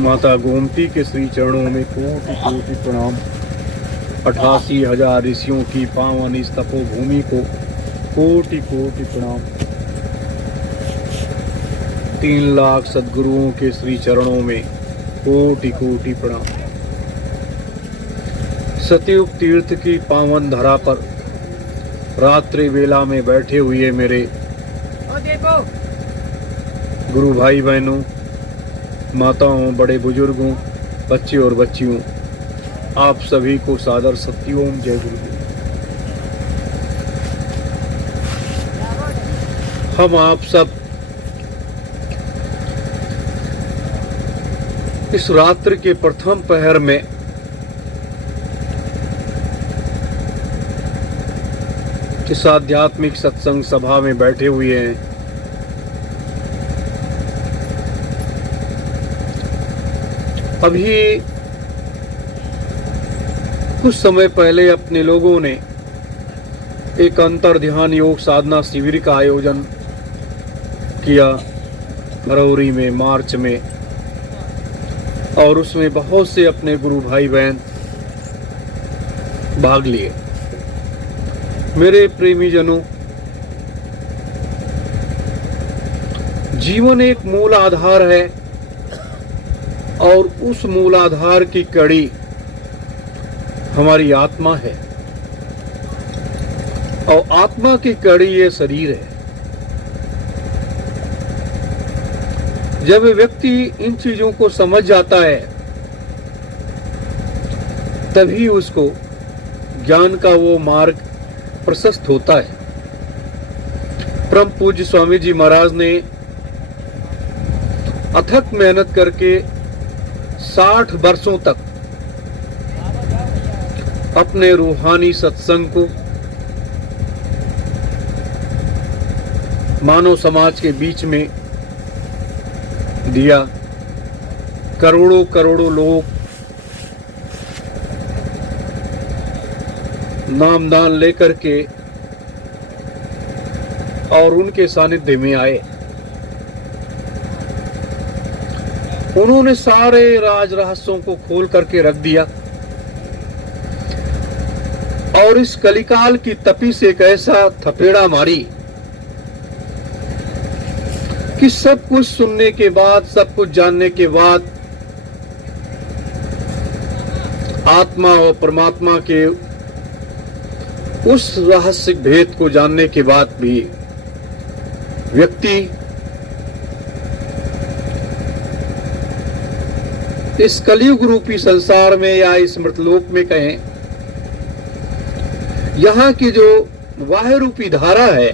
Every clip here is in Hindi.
माता गोमती के श्री चरणों में कोटि कोटि प्रणाम। 88,000 ऋषियों की पावन इस तपोभूमि को कोटि कोटि प्रणाम। 3 लाख सद्गुरुओं के श्री चरणों में कोटि कोटि प्रणाम। सतयुग तीर्थ की पावन धरा पर रात्रि वेला में बैठे हुए मेरे गुरु भाई बहनों, माताओं, बड़े बुजुर्गों, बच्चे और बच्चियों, आप सभी को सादर सत्यओम जय गुरुदेव। हम आप सब इस रात्रि के प्रथम पहर में इस आध्यात्मिक सत्संग सभा में बैठे हुए हैं। अभी कुछ समय पहले अपने लोगों ने एक अंतर ध्यान योग साधना शिविर का आयोजन किया फरवरी में, मार्च में, और उसमें बहुत से अपने गुरु भाई बहन भाग लिए। मेरे प्रेमी जनों, जीवन एक मूल आधार है और उस मूलाधार की कड़ी हमारी आत्मा है और आत्मा की कड़ी ये शरीर है। जब व्यक्ति इन चीजों को समझ जाता है तभी उसको ज्ञान का वो मार्ग प्रशस्त होता है। परम पूज्य स्वामी जी महाराज ने अथक मेहनत करके 60 वर्षों तक अपने रूहानी सत्संग को मानव समाज के बीच में दिया। करोड़ों करोड़ों लोग नामदान लेकर के और उनके सानिध्य में आए। उन्होंने सारे राज रहस्यों को खोल करके रख दिया और इस कलिकाल की तपी से एक ऐसा थपेड़ा मारी कि सब कुछ सुनने के बाद, सब कुछ जानने के बाद, आत्मा और परमात्मा के उस रहस्य भेद को जानने के बाद भी व्यक्ति इस कलयुग रूपी संसार में या इस मृतलोक में कहें, यहाँ की जो वाह रूपी धारा है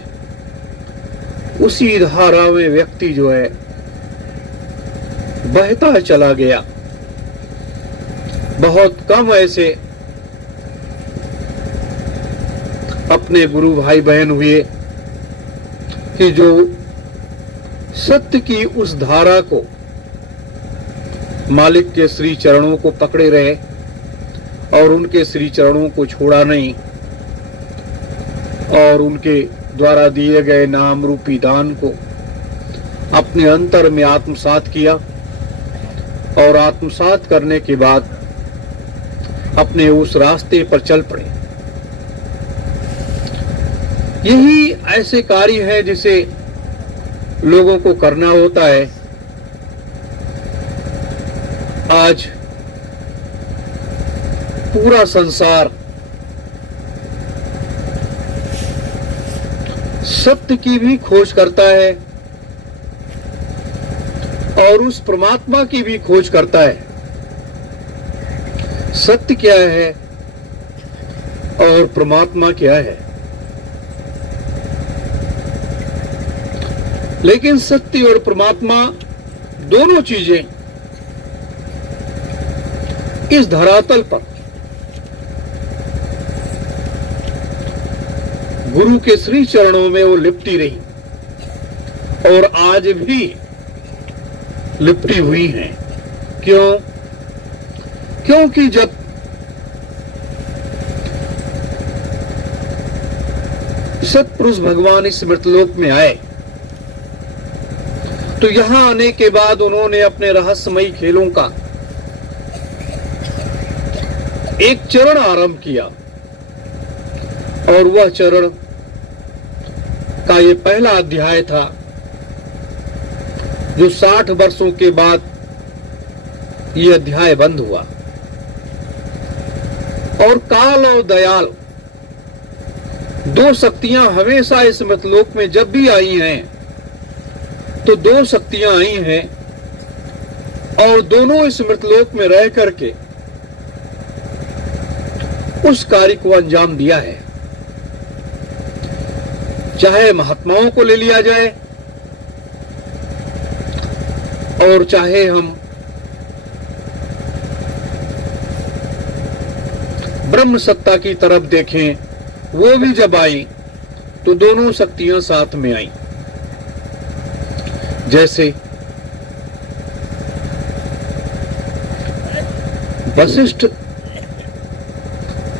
उसी धारा में व्यक्ति जो है बहता चला गया। बहुत कम ऐसे अपने गुरु भाई बहन हुए कि जो सत्य की उस धारा को, मालिक के श्री चरणों को पकड़े रहे और उनके श्री चरणों को छोड़ा नहीं और उनके द्वारा दिए गए नाम रूपी दान को अपने अंतर में आत्मसात किया और आत्मसात करने के बाद अपने उस रास्ते पर चल पड़े। यही ऐसे कार्य है जिसे लोगों को करना होता है। आज पूरा संसार सत्य की भी खोज करता है और उस परमात्मा की भी खोज करता है। सत्य क्या है और परमात्मा क्या है। लेकिन सत्य और परमात्मा दोनों चीजें इस धरातल पर गुरु के श्री चरणों में वो लिपटी रही और आज भी लिपटी हुई हैं। क्यों? क्योंकि जब सतपुरुष भगवान इस मृतलोक में आए तो यहां आने के बाद उन्होंने अपने रहस्यमयी खेलों का एक चरण आरंभ किया, और वह चरण का ये पहला अध्याय था जो 60 वर्षों के बाद ये अध्याय बंद हुआ। और काल और दयाल दो शक्तियां हमेशा इस मृतलोक में जब भी आई हैं तो दो शक्तियां आई हैं, और दोनों इस मृतलोक में रह करके उस कार्य को अंजाम दिया है। चाहे महात्माओं को ले लिया जाए और चाहे हम ब्रह्म सत्ता की तरफ देखें, वो भी जब आई तो दोनों शक्तियां साथ में आई। जैसे वशिष्ठ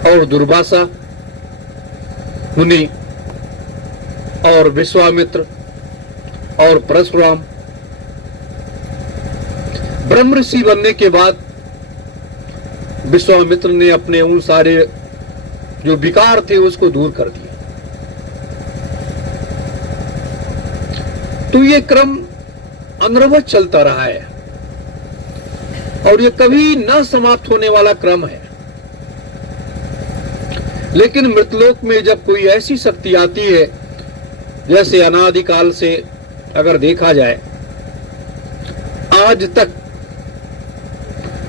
और दुर्वासा मुनि और विश्वामित्र और परशुराम ब्रह्म ऋषि बनने के बाद विश्वामित्र ने अपने उन सारे जो विकार थे उसको दूर कर दिया। तो ये क्रम अनवरत चलता रहा है और ये कभी न समाप्त होने वाला क्रम है। लेकिन मृतलोक में जब कोई ऐसी शक्ति आती है, जैसे अनादिकाल से अगर देखा जाए आज तक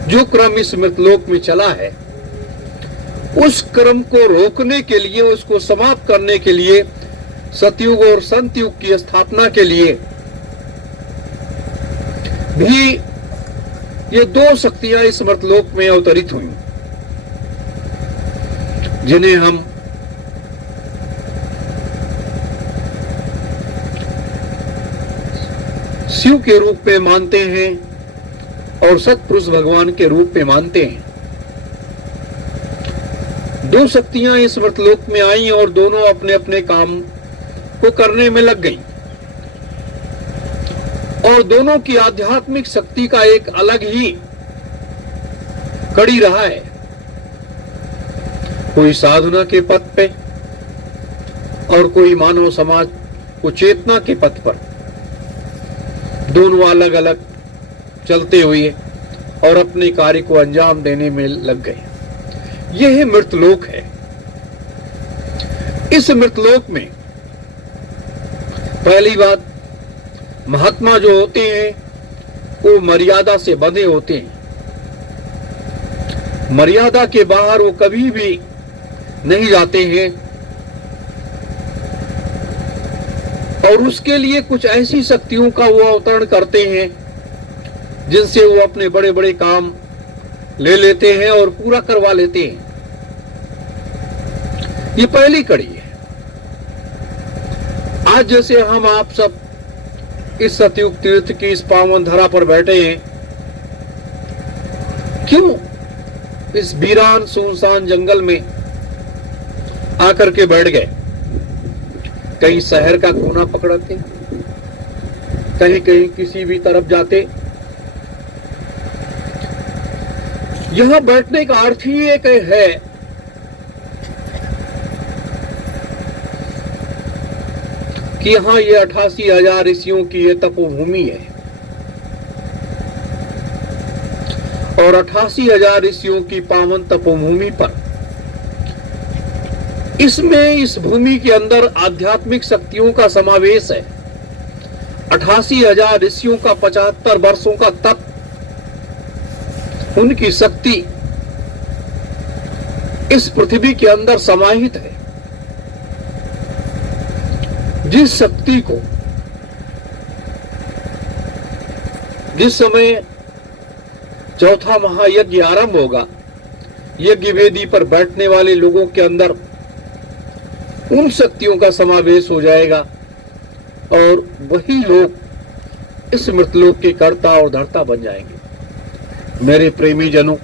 जो क्रम इस मृतलोक में चला है, उस क्रम को रोकने के लिए, उसको समाप्त करने के लिए, सतयुग और संतयुग की स्थापना के लिए भी ये दो शक्तियां इस मृतलोक में अवतरित हुई, जिन्हें हम शिव के रूप में मानते हैं और सतपुरुष भगवान के रूप में मानते हैं। दो शक्तियां इस मृतलोक में आई और दोनों अपने अपने काम को करने में लग गई, और दोनों की आध्यात्मिक शक्ति का एक अलग ही कड़ी रहा है। कोई साधना के पथ पे और कोई मानव समाज को चेतना के पथ पर, दोनों अलग अलग चलते हुए और अपने कार्य को अंजाम देने में लग गए। यह मृतलोक है। इस मृतलोक में पहली बात, महात्मा जो होते हैं वो मर्यादा से बंधे होते हैं। मर्यादा के बाहर वो कभी भी नहीं जाते हैं, और उसके लिए कुछ ऐसी शक्तियों का वो अवतरण करते हैं जिनसे वो अपने बड़े बड़े काम ले लेते हैं और पूरा करवा लेते हैं। ये पहली कड़ी है। आज जैसे हम आप सब इस सतयुग तीर्थ की इस पावन धरा पर बैठे हैं, क्यों इस वीरान सुनसान जंगल में आकर के बैठ गए? कहीं शहर का कोना पकड़ते, कहीं कहीं किसी भी तरफ जाते। यहां बैठने का अर्थ ही एक है कि यहां ये 88,000 ऋषियों की ये तपोभूमि है, और 88,000 ऋषियों की पावन तपोभूमि पर, इसमें इस भूमि के अंदर आध्यात्मिक शक्तियों का समावेश है। 88,000 ऋषियों का 75 वर्षों का तप, उनकी शक्ति इस पृथ्वी के अंदर समाहित है। जिस शक्ति को जिस समय चौथा महायज्ञ आरंभ होगा, यज्ञ वेदी पर बैठने वाले लोगों के अंदर उन शक्तियों का समावेश हो जाएगा, और वही लोग इस मृतलोक के कर्ता और धर्ता बन जाएंगे। मेरे प्रेमी जनों,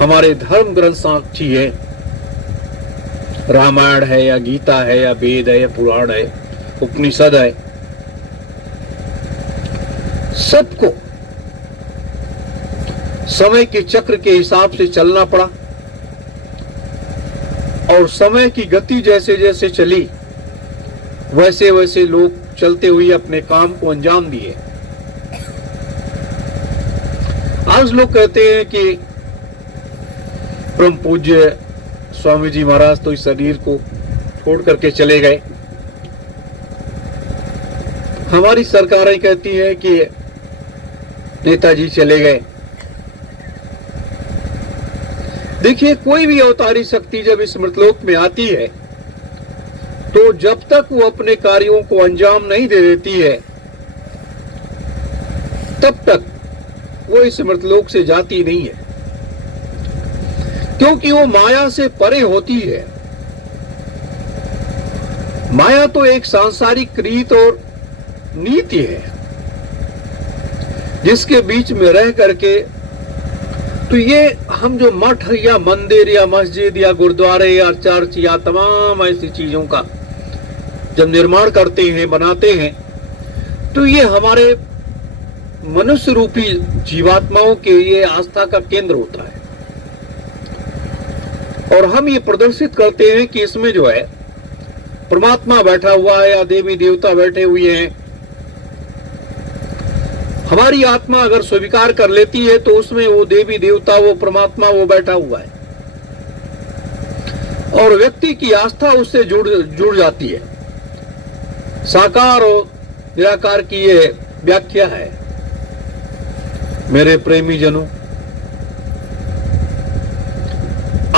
हमारे धर्म ग्रंथ साक्षी है, रामायण है या गीता है या वेद है या पुराण है, उपनिषद है, सबको समय के चक्र के हिसाब से चलना पड़ा और समय की गति जैसे जैसे चली वैसे वैसे लोग चलते हुए अपने काम को अंजाम दिए। आज लोग कहते हैं कि परम पूज्य स्वामी जी महाराज तो इस शरीर को छोड़ करके चले गए। हमारी सरकारें कहती है कि नेताजी चले गए। देखिए, कोई भी अवतारी शक्ति जब इस मृतलोक में आती है तो जब तक वो अपने कार्यों को अंजाम नहीं दे देती है तब तक वो इस मृतलोक से जाती नहीं है, क्योंकि वो माया से परे होती है। माया तो एक सांसारिक रीत और नीति है जिसके बीच में रह करके तो ये हम जो मठ या मंदिर या मस्जिद या गुरुद्वारे या चर्च या तमाम ऐसी चीजों का जब निर्माण करते हैं, बनाते हैं, तो ये हमारे मनुष्य रूपी जीवात्माओं के ये आस्था का केंद्र होता है और हम ये प्रदर्शित करते हैं कि इसमें जो है परमात्मा बैठा हुआ है या देवी देवता बैठे हुए हैं। हमारी आत्मा अगर स्वीकार कर लेती है तो उसमें वो देवी देवता, वो परमात्मा, वो बैठा हुआ है और व्यक्ति की आस्था उससे जुड़ जाती है। साकार और निराकार की ये व्याख्या है। मेरे प्रेमी जनों,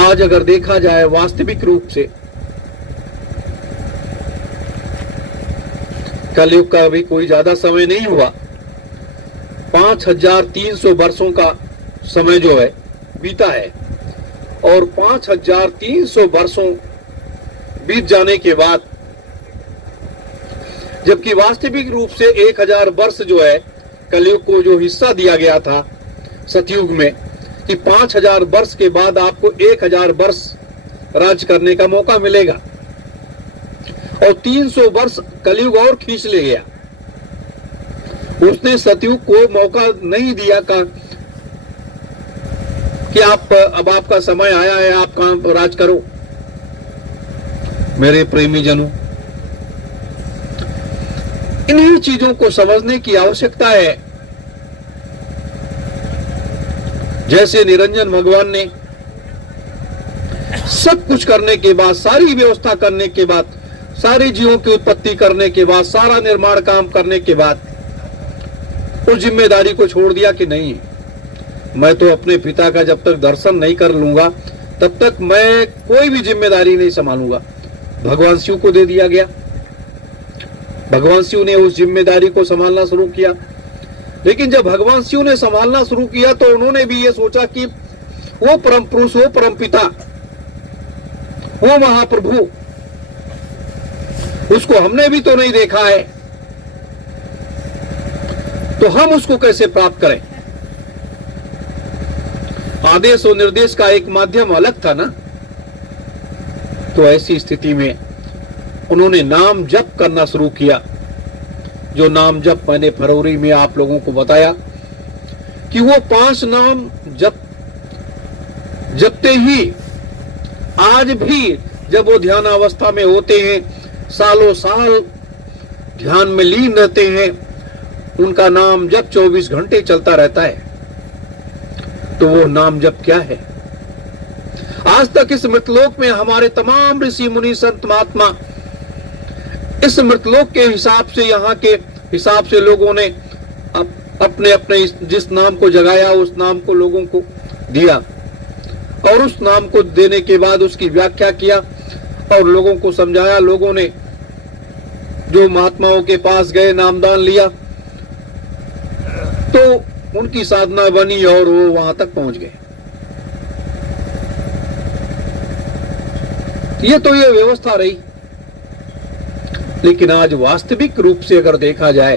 आज अगर देखा जाए वास्तविक रूप से कलयुग का अभी कोई ज्यादा समय नहीं हुआ, 5300 वर्षों का समय जो है बीता है और 5300 वर्षों बीत जाने के बाद, जबकि वास्तविक रूप से 1000 वर्ष जो है कलयुग को जो हिस्सा दिया गया था सतयुग में कि 5000 वर्ष के बाद आपको 1000 वर्ष राज करने का मौका मिलेगा और 300 वर्ष कलयुग और खींच ले गया। उसने सतयुग को मौका नहीं दिया कि आप अब आपका समय आया है, आप काम राज करो। मेरे प्रेमी जनों, इन्हीं चीजों को समझने की आवश्यकता है। जैसे निरंजन भगवान ने सब कुछ करने के बाद, सारी व्यवस्था करने के बाद, सारे जीवों की उत्पत्ति करने के बाद, सारा निर्माण काम करने के बाद उस जिम्मेदारी को छोड़ दिया कि नहीं, मैं तो अपने पिता का जब तक दर्शन नहीं कर लूंगा तब तक मैं कोई भी जिम्मेदारी नहीं संभालूंगा। भगवान शिव को दे दिया गया। भगवान शिव ने उस जिम्मेदारी को संभालना शुरू किया। लेकिन जब भगवान शिव ने संभालना शुरू किया तो उन्होंने भी ये सोचा कि वो परम पुरुष, वो परम पिता, वो महाप्रभु, उसको हमने भी तो नहीं देखा है, तो हम उसको कैसे प्राप्त करें। आदेश और निर्देश का एक माध्यम अलग था ना। तो ऐसी स्थिति में उन्होंने नाम जप करना शुरू किया। जो नाम जप मैंने फरवरी में आप लोगों को बताया कि वो 5 नाम जपते ही आज भी जब वो ध्यान अवस्था में होते हैं, सालों साल ध्यान में लीन रहते हैं, उनका नाम जप 24 घंटे चलता रहता है। तो वो नाम जप क्या है? आज तक इस मृतलोक में हमारे तमाम ऋषि मुनि संत महात्मा इस मृतलोक के हिसाब से, यहाँ के हिसाब से लोगों ने अपने अपने जिस नाम को जगाया उस नाम को लोगों को दिया और उस नाम को देने के बाद उसकी व्याख्या किया और लोगों को समझाया। लोगों ने जो महात्माओं के पास गए, नामदान लिया तो उनकी साधना बनी और वो वहां तक पहुंच गए। ये तो ये व्यवस्था रही। लेकिन आज वास्तविक रूप से अगर देखा जाए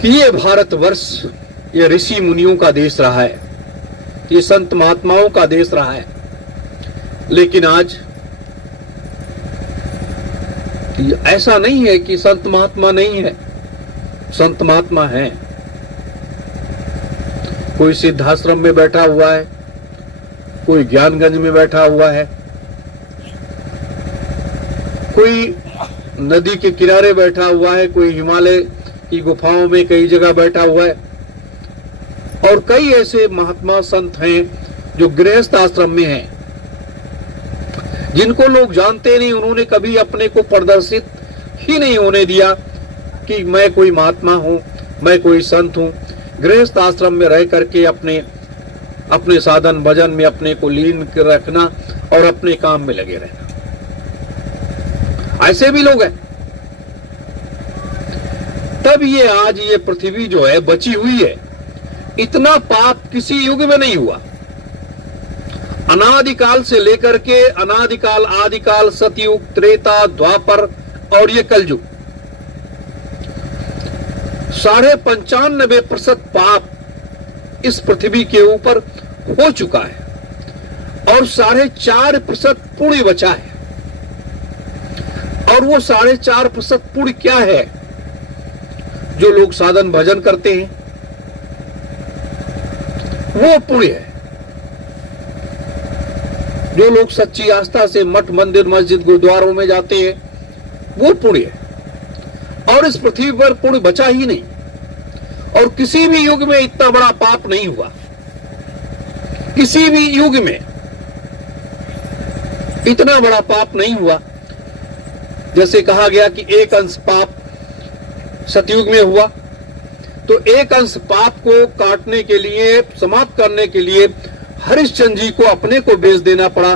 कि ये भारतवर्ष ये ऋषि मुनियों का देश रहा है, ये संत महात्माओं का देश रहा है, लेकिन आज कि ऐसा नहीं है कि संत महात्मा नहीं है, संत महात्मा है। कोई सिद्धाश्रम में बैठा हुआ है, कोई ज्ञानगंज में बैठा हुआ है, कोई नदी के किनारे बैठा हुआ है, कोई हिमालय की गुफाओं में कई जगह बैठा हुआ है, और कई ऐसे महात्मा संत हैं जो गृहस्थ आश्रम में हैं, जिनको लोग जानते नहीं। उन्होंने कभी अपने को प्रदर्शित ही नहीं होने दिया कि मैं कोई महात्मा हूं, मैं कोई संत हूं। गृहस्थ आश्रम में रह करके अपने अपने साधन भजन में अपने को लीन रखना और अपने काम में लगे रहना, ऐसे भी लोग हैं। तब ये आज ये पृथ्वी जो है बची हुई है। इतना पाप किसी युग में नहीं हुआ। अनादिकाल से लेकर के अनादिकाल, आदिकाल, सतयुग, त्रेता, द्वापर और ये कलयुग, 95% पाप इस पृथ्वी के ऊपर हो चुका है और 4.5% पुण्य बचा है। और वो 4.5% पुण्य क्या है? जो लोग साधन भजन करते हैं वो पुण्य है। जो लोग सच्ची आस्था से मठ, मंदिर, मस्जिद, गुरुद्वारों में जाते हैं वो पुण्य है। और इस पृथ्वी पर पुण्य बचा ही नहीं। और किसी भी युग में इतना बड़ा पाप नहीं हुआ। किसी भी युग में इतना बड़ा पाप नहीं हुआ। जैसे कहा गया कि एक अंश पाप सतयुग में हुआ, तो एक अंश पाप को काटने के लिए, समाप्त करने के लिए हरिश्चंद्र जी को अपने को बेच देना पड़ा,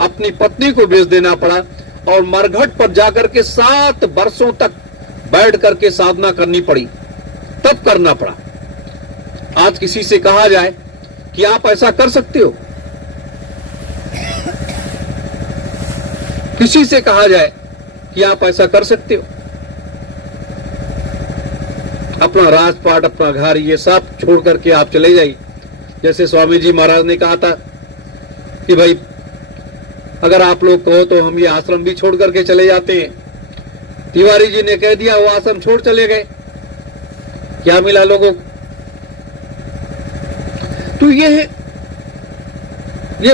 अपनी पत्नी को बेच देना पड़ा और मरघट पर जाकर के 7 वर्षों तक बैठ करके साधना करनी पड़ी, तब करना पड़ा। आज किसी से कहा जाए कि आप ऐसा कर सकते हो, किसी से कहा जाए कि आप ऐसा कर सकते हो, अपना राजपाट, अपना घर, ये सब छोड़ करके आप चले जाइए। जैसे स्वामी जी महाराज ने कहा था कि भाई अगर आप लोग कहो तो हम ये आश्रम भी छोड़ करके चले जाते हैं। तिवारी जी ने कह दिया, वो आश्रम छोड़ चले गए। क्या मिला लोगों को? तो ये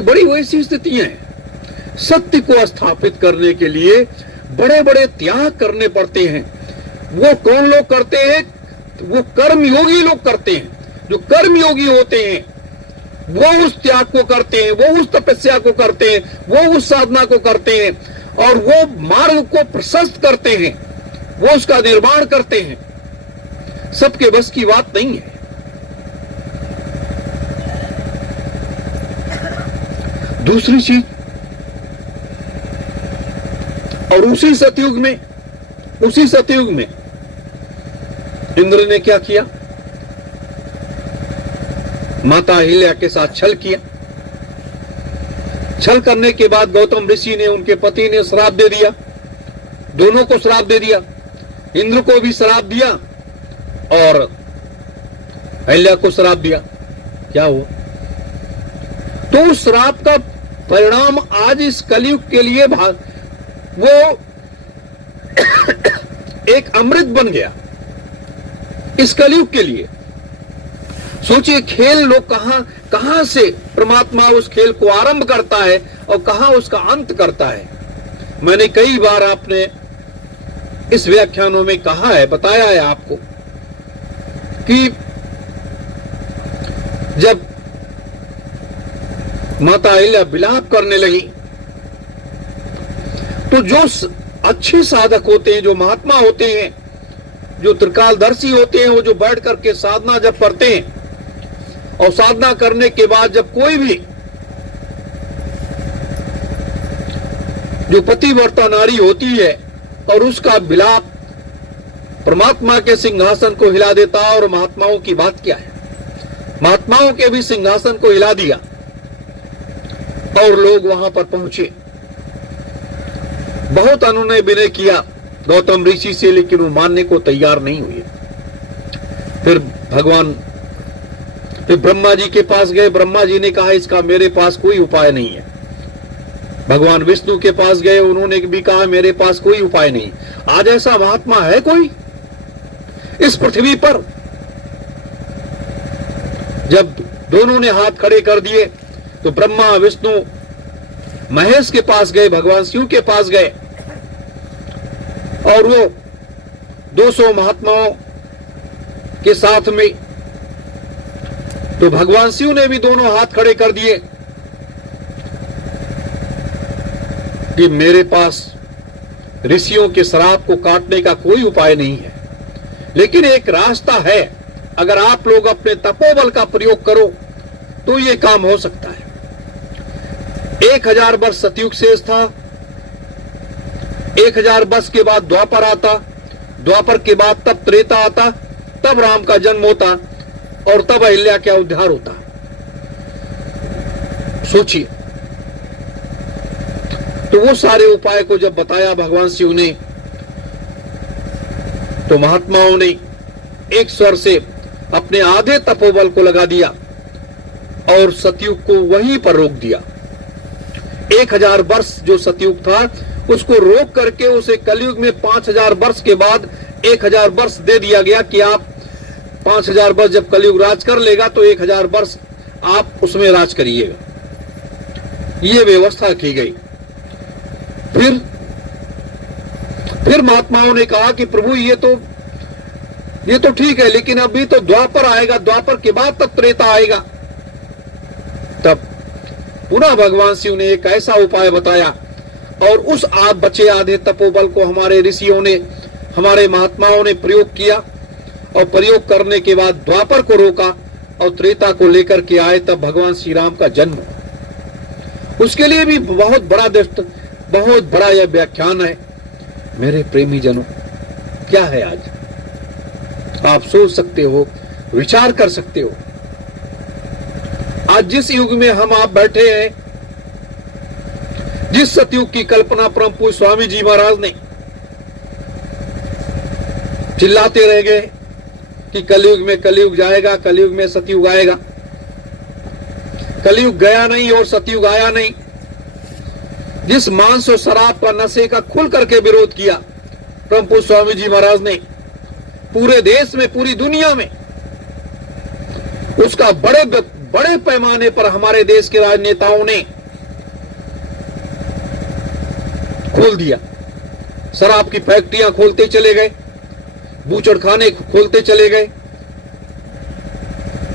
बड़ी वैसी स्थितियां हैं। सत्य को स्थापित करने के लिए बड़े बड़े त्याग करने पड़ते हैं। वो कौन लोग करते हैं? वो कर्मयोगी लोग करते हैं। जो कर्मयोगी होते हैं वो उस त्याग को करते हैं, वो उस तपस्या को करते हैं, वो उस साधना को करते हैं और वो मार्ग को प्रशस्त करते हैं, वो उसका निर्माण करते हैं। सबके बस की बात नहीं है। दूसरी चीज, और उसी सतयुग में इंद्र ने क्या किया? माता अहिल्या के साथ छल किया। छल करने के बाद गौतम ऋषि ने, उनके पति ने श्राप दे दिया। दोनों को श्राप दे दिया। इंद्र को भी श्राप दिया और अहिल्या को श्राप दिया। क्या हुआ? तो उस श्राप का परिणाम आज इस कलयुग के लिए वो एक अमृत बन गया इस कलयुग के लिए। सोचिए, खेल लोग कहां से परमात्मा उस खेल को आरंभ करता है और कहां उसका अंत करता है। मैंने कई बार आपने इस व्याख्यानों में कहा है, बताया है आपको कि जब माता अहिल्या विलाप करने लगी तो जो अच्छे साधक होते हैं, जो महात्मा होते हैं, जो त्रिकालदर्शी होते हैं, वो जो बैठ करके साधना जब करते हैं और साधना करने के बाद जब कोई भी जो पतिव्रता नारी होती है और उसका विलाप परमात्मा के सिंहासन को हिला देता, और महात्माओं की बात क्या है, महात्माओं के भी सिंहासन को हिला दिया और लोग वहां पर पहुंचे। बहुत अनुनय विनय किया गौतम ऋषि से, लेकिन वो मानने को तैयार नहीं हुए। फिर ब्रह्मा जी के पास गए। ब्रह्मा जी ने कहा, इसका मेरे पास कोई उपाय नहीं है, भगवान विष्णु के पास गए, उन्होंने भी कहा मेरे पास कोई उपाय नहीं। आज ऐसा महात्मा है कोई इस पृथ्वी पर? जब दोनों ने हाथ खड़े कर दिए तो ब्रह्मा विष्णु महेश के पास गए, भगवान शिव के पास गए, और वो 200 महात्माओं के साथ में, तो भगवान शिव ने भी दोनों हाथ खड़े कर दिए कि मेरे पास ऋषियों के श्राप को काटने का कोई उपाय नहीं है, लेकिन एक रास्ता है। अगर आप लोग अपने तपोबल का प्रयोग करो तो ये काम हो सकता है। 1000 वर्ष सतयुग शेष था, 1000 वर्ष के बाद द्वापर आता, द्वापर के बाद तब त्रेता आता, तब राम का जन्म होता और तब अहिल्या का उद्धार होता। सोचिए, तो वो सारे उपाय को जब बताया भगवान शिव ने, तो महात्माओं ने एक स्वर से अपने आधे तपोबल को लगा दिया और सतयुग को वहीं पर रोक दिया। 1000 वर्ष जो सतयुग था उसको रोक करके उसे कलयुग में 5000 वर्ष के बाद 1000 वर्ष दे दिया गया कि आप 5000 वर्ष जब कलयुग राज कर लेगा तो 1000 वर्ष आप उसमें राज करिएगा। ये व्यवस्था की गई। फिर महात्माओं ने कहा कि प्रभु ये तो ठीक है, लेकिन अभी तो द्वापर आएगा, द्वापर के बाद तब त्रेता आएगा। तब पुनः भगवान शिव ने एक ऐसा उपाय बताया और उस बचे आधे तपोबल को हमारे ऋषियों ने, हमारे महात्माओं ने प्रयोग किया और प्रयोग करने के बाद द्वापर को रोका और त्रेता को लेकर के आए, तब भगवान श्री राम का जन्म हुआ। उसके लिए भी बहुत बड़ा यह व्याख्यान है। मेरे प्रेमी जनों, क्या है आज? आप सोच सकते हो, विचार कर सकते हो। आज जिस युग में हम आप बैठे हैं, जिस सतयुग की कल्पना परम पूज्य स्वामी जी महाराज ने चिल्लाते रह गए कि कलयुग में कलयुग जाएगा, कलयुग में सतयुग आएगा। कलयुग गया नहीं और सतयुग आया नहीं। जिस मांस और शराब का नशे का खुल करके विरोध किया परम पूज्य स्वामी जी महाराज ने पूरे देश में, पूरी दुनिया में, उसका बड़े पैमाने पर हमारे देश के राजनेताओं ने खोल दिया। शराब की फैक्ट्रियां खोलते चले गए, बूचड़खाने खोलते चले गए,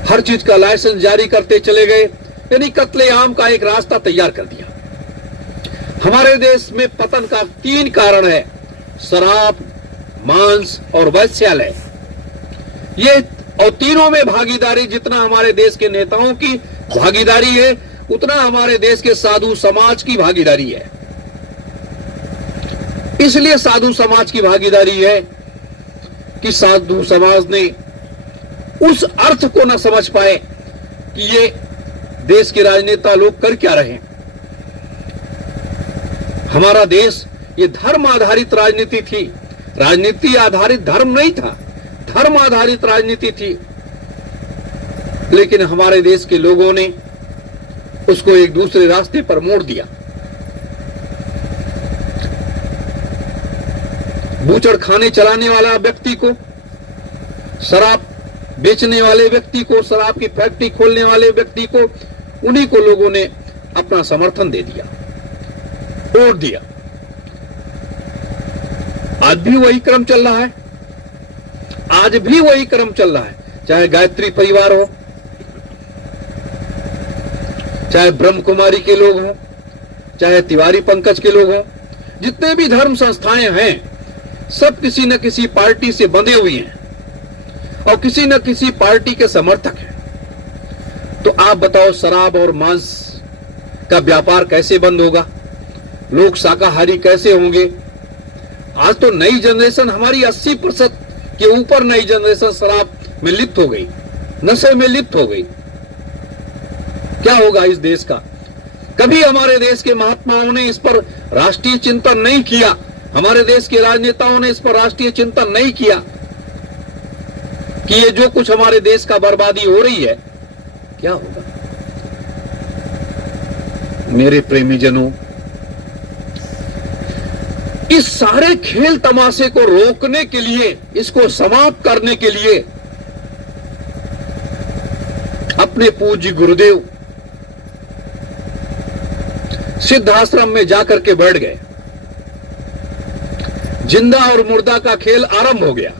हर चीज का लाइसेंस जारी करते चले गए, यानी कत्लेआम का एक रास्ता तैयार कर दिया। हमारे देश में पतन का 3 कारण है: शराब, मांस और वैश्यालय। ये और तीनों में भागीदारी, जितना हमारे देश के नेताओं की भागीदारी है उतना हमारे देश के साधु समाज की भागीदारी है। इसलिए साधु समाज की भागीदारी है कि साधु समाज ने उस अर्थ को न समझ पाए कि ये देश के राजनेता लोग कर क्या रहे हैं। हमारा देश ये धर्म आधारित राजनीति थी, राजनीति आधारित धर्म नहीं था, धर्म आधारित राजनीति थी। लेकिन हमारे देश के लोगों ने उसको एक दूसरे रास्ते पर मोड़ दिया। बूचड़ खाने चलाने वाला व्यक्ति को, शराब बेचने वाले व्यक्ति को, शराब की फैक्ट्री खोलने वाले व्यक्ति को, उन्हीं को लोगों ने अपना समर्थन दे दिया, वोट दिया। आज भी वही क्रम चल रहा है, आज भी वही क्रम चल रहा है। चाहे गायत्री परिवार हो, चाहे ब्रह्म कुमारी के लोग हों, चाहे तिवारी पंकज के लोग हों, जितने भी धर्म संस्थाएं हैं, सब किसी न किसी पार्टी से बंधे हुए हैं और किसी न किसी पार्टी के समर्थक हैं। तो आप बताओ, शराब और मांस का व्यापार कैसे बंद होगा? लोग शाकाहारी कैसे होंगे? आज तो नई जनरेशन हमारी 80% के ऊपर नई जनरेशन शराब में लिप्त हो गई, नशे में लिप्त हो गई। क्या होगा इस देश का? कभी हमारे देश के महात्माओं ने इस पर राष्ट्रीय चिंतन नहीं किया, हमारे देश के राजनेताओं ने इस पर राष्ट्रीय चिंतन नहीं किया कि ये जो कुछ हमारे देश का बर्बादी हो रही है, क्या होगा? मेरे प्रेमी जनों, इस सारे खेल तमाशे को रोकने के लिए, इसको समाप्त करने के लिए अपने पूज्य गुरुदेव सिद्धाश्रम में जाकर के बैठ गए। जिंदा और मुर्दा का खेल आरंभ हो गया।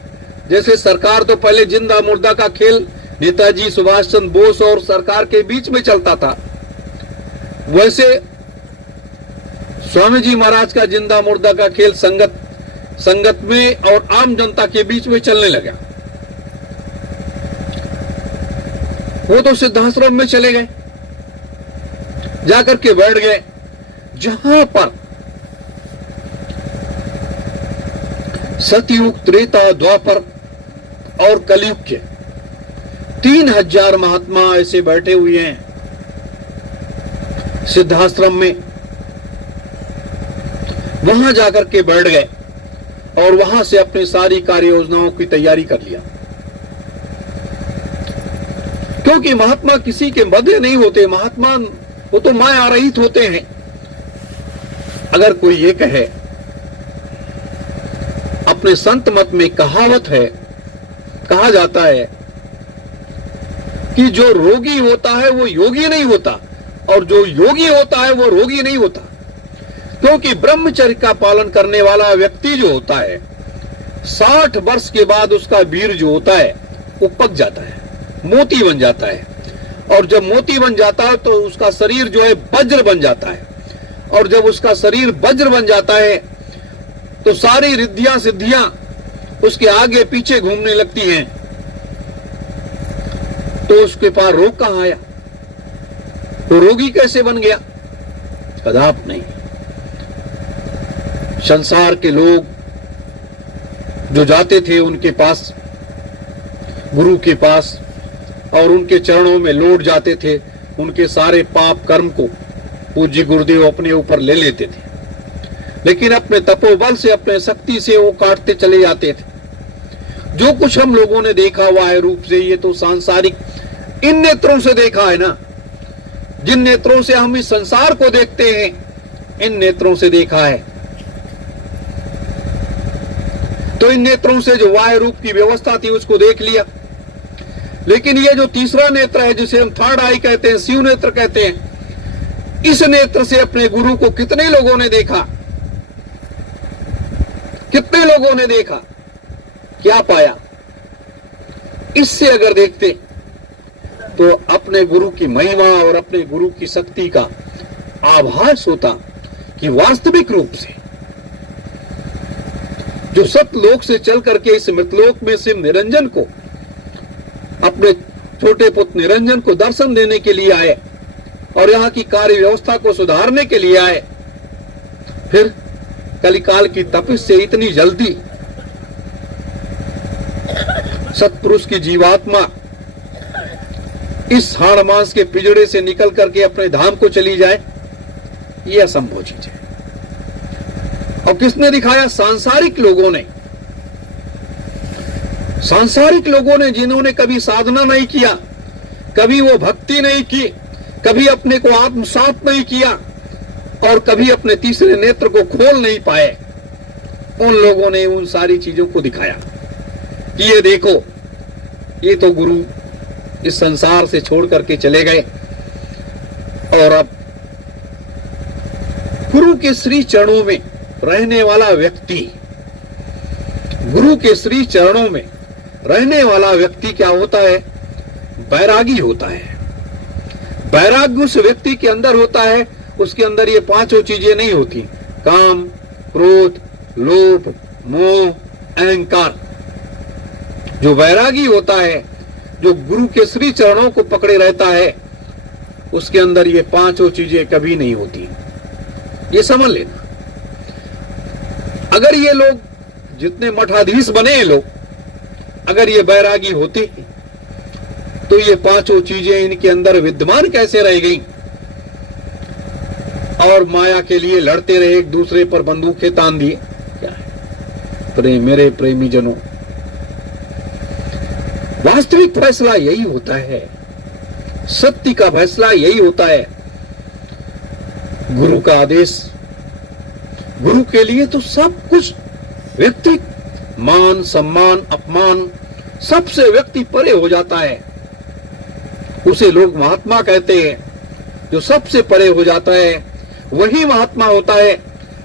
जैसे सरकार तो पहले जिंदा मुर्दा का खेल नेताजी सुभाष चंद्र बोस और सरकार के बीच में चलता था, वैसे स्वामी जी महाराज का जिंदा मुर्दा का खेल संगत में और आम जनता के बीच में चलने लगा। वो तो सिद्धाश्रम में चले गए, जाकर के बैठ गए, जहां पर सतयुग, त्रेता, द्वापर और कलयुग के 3000 महात्मा ऐसे बैठे हुए हैं सिद्धाश्रम में। वहां जाकर के बैठ गए और वहां से अपनी सारी कार्य योजनाओं की तैयारी कर लिया। क्योंकि महात्मा किसी के मध्य नहीं होते, महात्मा वो तो माया रहित होते हैं। अगर कोई ये कहे, अपने संत मत में कहावत है, कहा जाता है कि जो रोगी होता है वो योगी नहीं होता, और जो योगी होता है वो रोगी नहीं होता। क्योंकि ब्रह्मचर्य का पालन करने वाला व्यक्ति जो होता है, 60 वर्ष के बाद उसका वीर जो होता है वो पक जाता है, मोती बन जाता है। और जब मोती बन जाता है तो उसका शरीर जो है वज्र बन जाता है, और जब उसका शरीर वज्र बन जाता है तो सारी रिद्धियां सिद्धियां उसके आगे पीछे घूमने लगती हैं। तो उसके पास रोग कहां आया? तो रोगी कैसे बन गया? कदाप नहीं। संसार के लोग जो जाते थे उनके पास, गुरु के पास, और उनके चरणों में लौट जाते थे, उनके सारे पाप कर्म को पूज्य गुरुदेव अपने ऊपर ले लेते थे। लेकिन अपने तपोबल से, अपने शक्ति से वो काटते चले जाते थे। जो कुछ हम लोगों ने देखा हुआ है रूप से, ये तो सांसारिक इन नेत्रों से देखा है ना। जिन नेत्रों से हम इस संसार को देखते हैं, इन नेत्रों से देखा है। तो इन नेत्रों से जो वायु रूप की व्यवस्था थी उसको देख लिया। लेकिन ये जो तीसरा नेत्र है, जिसे हम थर्ड आई कहते हैं, शिव नेत्र कहते हैं, इस नेत्र से अपने गुरु को कितने लोगों ने देखा? कितने लोगों ने देखा? क्या पाया? इससे अगर देखते तो अपने गुरु की महिमा और अपने गुरु की शक्ति का आभास होता कि वास्तविक रूप से जो सतलोक से चल करके इस मृतलोक में शिव निरंजन को, अपने छोटे पुत्र निरंजन को दर्शन देने के लिए आए और यहाँ की कार्य व्यवस्था को सुधारने के लिए आए, फिर कलिकाल की तपिश से इतनी जल्दी सत्पुरुष की जीवात्मा इस हाड़ मांस के पिजड़े से निकल करके अपने धाम को चली जाए, यह असंभव चीज है। और किसने दिखाया? सांसारिक लोगों ने। सांसारिक लोगों ने, जिन्होंने कभी साधना नहीं किया, कभी वो भक्ति नहीं की, कभी अपने को आत्मसात नहीं किया और कभी अपने तीसरे नेत्र को खोल नहीं पाए, उन लोगों ने उन सारी चीजों को दिखाया कि ये देखो, ये तो गुरु इस संसार से छोड़ करके चले गए और अब गुरु के श्री चरणों में रहने वाला व्यक्ति, गुरु के श्री चरणों में रहने वाला व्यक्ति क्या होता है? बैरागी होता है। बैराग्य उस व्यक्ति के अंदर होता है, उसके अंदर ये पांचों चीजें नहीं होती, काम, क्रोध, लोभ, मोह, अहंकार। जो बैरागी होता है, जो गुरु के श्री चरणों को पकड़े रहता है, उसके अंदर ये पांचों चीजें कभी नहीं होती। ये समझ लेना। अगर ये लोग, जितने मठाधीश बने हैं लोग, अगर ये बैरागी होते तो ये पांचों चीजें इनके अंदर विद्यमान कैसे रह गई और माया के लिए लड़ते रहे, एक दूसरे पर बंदूकें तान दिए? क्या है प्रेम? मेरे प्रेमी जनों, वास्तविक फैसला यही होता है, सत्य का फैसला यही होता है। गुरु का आदेश गुरु के लिए तो सब कुछ, व्यक्ति मान सम्मान अपमान सबसे व्यक्ति परे हो जाता है। उसे लोग महात्मा कहते हैं। जो सबसे परे हो जाता है वही महात्मा होता है।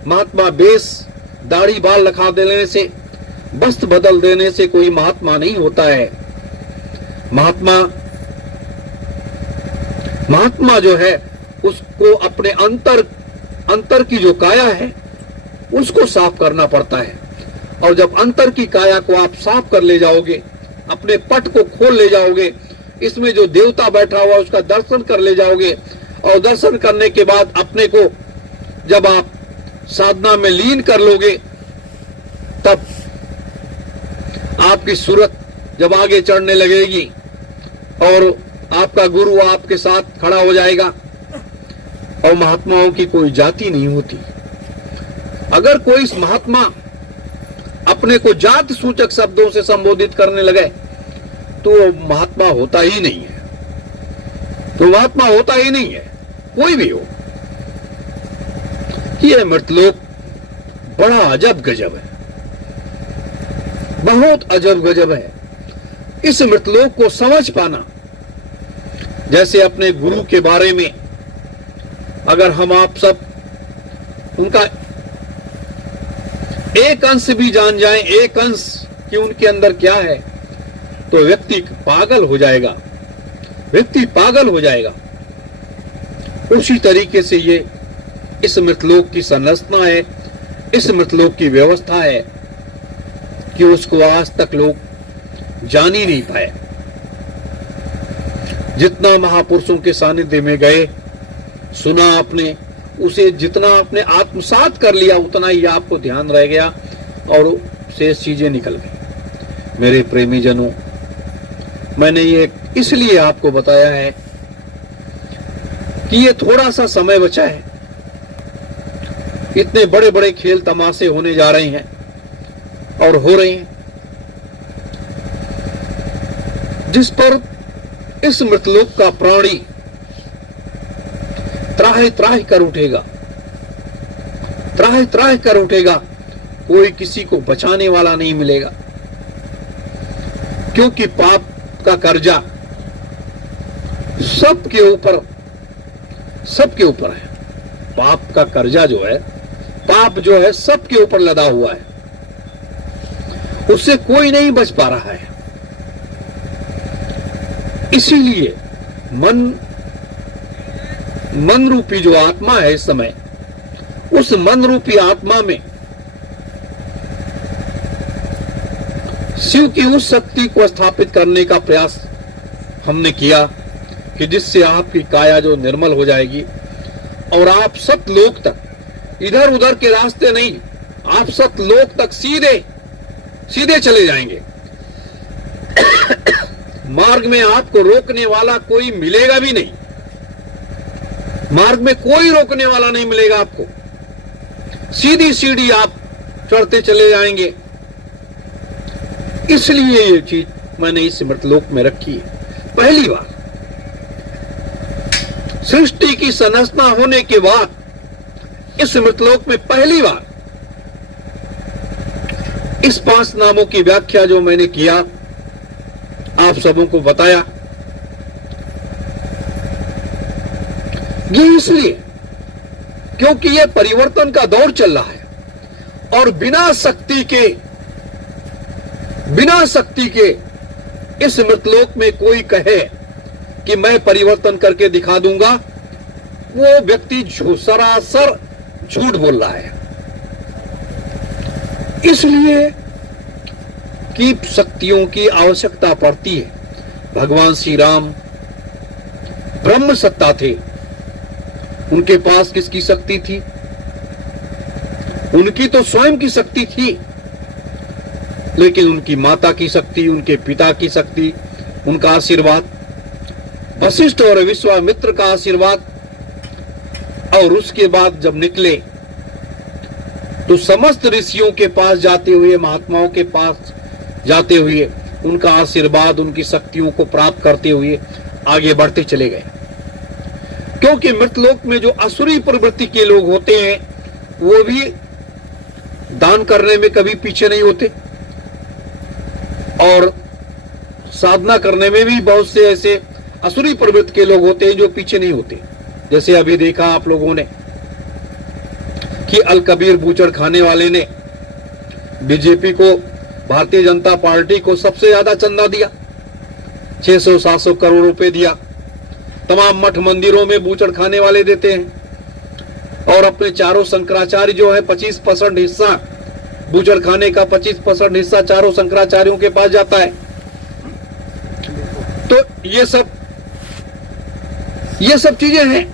महात्मा बेस दाढ़ी बाल रखा देने से, वस्त्र बदल देने से कोई महात्मा नहीं होता है। महात्मा जो है उसको अपने अंतर की जो काया है उसको साफ करना पड़ता है। और जब अंतर की काया को आप साफ कर ले जाओगे, अपने पट को खोल ले जाओगे, इसमें जो देवता बैठा हुआ उसका दर्शन कर ले जाओगे, और दर्शन करने के बाद अपने को जब आप साधना में लीन कर लोगे, तब आपकी सूरत जब आगे चढ़ने लगेगी और आपका गुरु आपके साथ खड़ा हो जाएगा। और महात्माओं की कोई जाति नहीं होती। अगर कोई महात्मा अपने को जाति सूचक शब्दों से संबोधित करने लगे तो महात्मा होता ही नहीं है। तो महात्मा होता ही नहीं है, कोई भी हो। यह मृतलोक बड़ा अजब गजब है, बहुत अजब गजब है। इस मृतलोक को समझ पाना, जैसे अपने गुरु के बारे में अगर हम आप सब उनका एक अंश भी जान जाएं, एक अंश कि उनके अंदर क्या है, तो व्यक्ति पागल हो जाएगा, व्यक्ति पागल हो जाएगा। उसी तरीके से ये इस मृतलोक की संरचना है, इस मृतलोक की व्यवस्था है कि उसको आज तक लोग जान ही नहीं पाए। जितना महापुरुषों के सानिध्य में गए, सुना आपने, उसे जितना आपने आत्मसात कर लिया उतना ही आपको ध्यान रह गया और शेष चीजें निकल गई। मेरे प्रेमी जनों, मैंने ये इसलिए आपको बताया है कि ये थोड़ा सा समय बचा है। इतने बड़े बड़े खेल तमाशे होने जा रहे हैं और हो रहे हैं, जिस पर इस मृतलोक का प्राणी त्राहि त्राहि कर उठेगा, त्राहि त्राहि कर उठेगा। कोई किसी को बचाने वाला नहीं मिलेगा, क्योंकि पाप का कर्जा सबके ऊपर है। पाप का कर्जा जो है, पाप जो है सबके ऊपर लदा हुआ है, उससे कोई नहीं बच पा रहा है। इसीलिए मन रूपी जो आत्मा है इस समय, उस मन रूपी आत्मा में शिव की उस शक्ति को स्थापित करने का प्रयास हमने किया कि जिससे आपकी काया जो निर्मल हो जाएगी और आप सतलोक तक, इधर उधर के रास्ते नहीं, आप सतलोक तक सीधे चले जाएंगे। मार्ग में आपको रोकने वाला कोई मिलेगा भी नहीं, मार्ग में कोई रोकने वाला नहीं मिलेगा आपको। सीधी सीढ़ी आप चढ़ते चले जाएंगे। इसलिए ये चीज मैंने इस मृतलोक में रखी है। पहली बार सृष्टि की संरचना होने के बाद इस मृतलोक में पहली बार इस 5 नामों की व्याख्या जो मैंने किया, आप सबों को बताया, ये इसलिए क्योंकि ये परिवर्तन का दौर चल रहा है और बिना शक्ति के इस मृतलोक में कोई कहे कि मैं परिवर्तन करके दिखा दूंगा, वो व्यक्ति सरासर झूठ बोल रहा है। इसलिए कि शक्तियों की आवश्यकता पड़ती है। भगवान श्री राम ब्रह्म सत्ता थे, उनके पास किसकी शक्ति थी? उनकी तो स्वयं की शक्ति थी, लेकिन उनकी माता की शक्ति, उनके पिता की शक्ति, उनका आशीर्वाद, वशिष्ठ और विश्वामित्र का आशीर्वाद, और उसके बाद जब निकले तो समस्त ऋषियों के पास जाते हुए, महात्माओं के पास जाते हुए, उनका आशीर्वाद, उनकी शक्तियों को प्राप्त करते हुए आगे बढ़ते चले गए। क्योंकि मृतलोक में जो असुरी प्रवृत्ति के लोग होते हैं, वो भी दान करने में कभी पीछे नहीं होते और साधना करने में भी बहुत से ऐसे असुरी प्रवृत्ति के लोग होते हैं जो पीछे नहीं होते। जैसे अभी देखा आप लोगों ने कि अल कबीर बूचड़ खाने वाले ने बीजेपी को, भारतीय जनता पार्टी को सबसे ज्यादा चंदा दिया, 600-700 करोड़ रुपए दिया। तमाम मठ मंदिरों में बूचड़ खाने वाले देते हैं और अपने चारों शंकराचार्य जो है 25% हिस्सा, बूचड़ खाने का 25% हिस्सा चारों शंकराचार्यों के पास जाता है। तो ये सब चीजें हैं,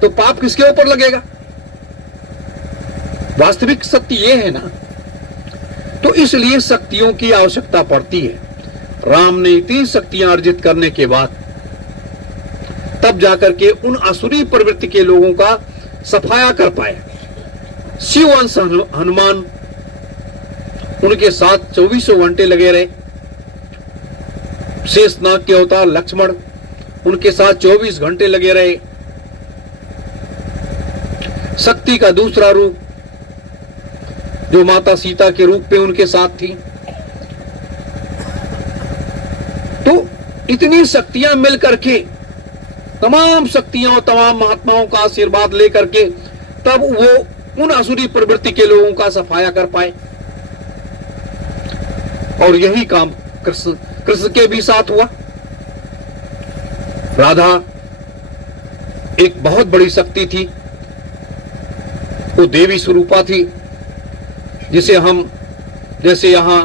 तो पाप किसके ऊपर लगेगा? वास्तविक सत्य ये है ना। तो इसलिए शक्तियों की आवश्यकता पड़ती है। राम ने इतनी शक्तियां अर्जित करने के बाद तब जाकर के उन असुरी प्रवृत्ति के लोगों का सफाया कर पाए। शिववंश हनुमान उनके साथ 24 घंटे लगे रहे। शेषनाग के अवतार लक्ष्मण उनके साथ 24 घंटे लगे रहे। शक्ति का दूसरा रूप जो माता सीता के रूप में उनके साथ थी। तो इतनी शक्तियां मिलकर के, तमाम शक्तियां और तमाम महात्माओं का आशीर्वाद लेकर के तब वो उन असुरी प्रवृत्ति के लोगों का सफाया कर पाए। और यही काम कृष्ण के भी साथ हुआ। राधा एक बहुत बड़ी शक्ति थी, वो देवी स्वरूपा थी, जिसे जैसे यहां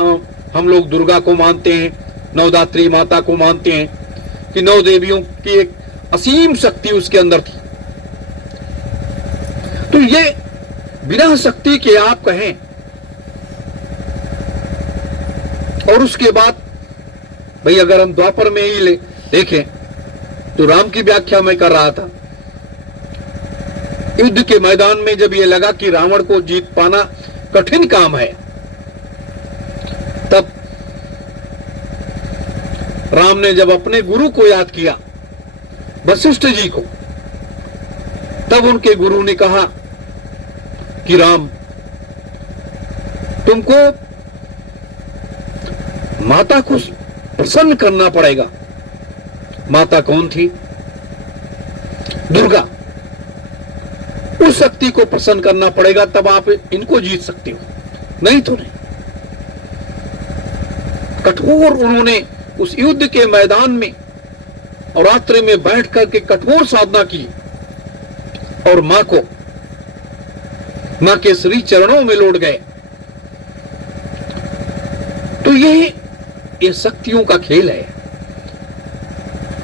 हम लोग दुर्गा को मानते हैं, नवदात्री माता को मानते हैं कि नौ देवियों की एक असीम शक्ति उसके अंदर थी। तो ये बिना शक्ति के आप कहें। और उसके बाद भाई अगर हम द्वापर में ही देखें तो राम की व्याख्या मैं कर रहा था। युद्ध के मैदान में जब ये लगा कि रावण को जीत पाना कठिन काम है, तब राम ने जब अपने गुरु को याद किया, वशिष्ठ जी को, तब उनके गुरु ने कहा कि राम, तुमको माता को प्रसन्न करना पड़ेगा। माता कौन थी? दुर्गा। उस शक्ति को प्रसन्न करना पड़ेगा, तब आप इनको जीत सकते हो, नहीं तो नहीं। कठोर उन्होंने उस युद्ध के मैदान में और रात्रि में बैठ करके कठोर साधना की और मां के श्री चरणों में लौट गए। तो ये शक्तियों का खेल है।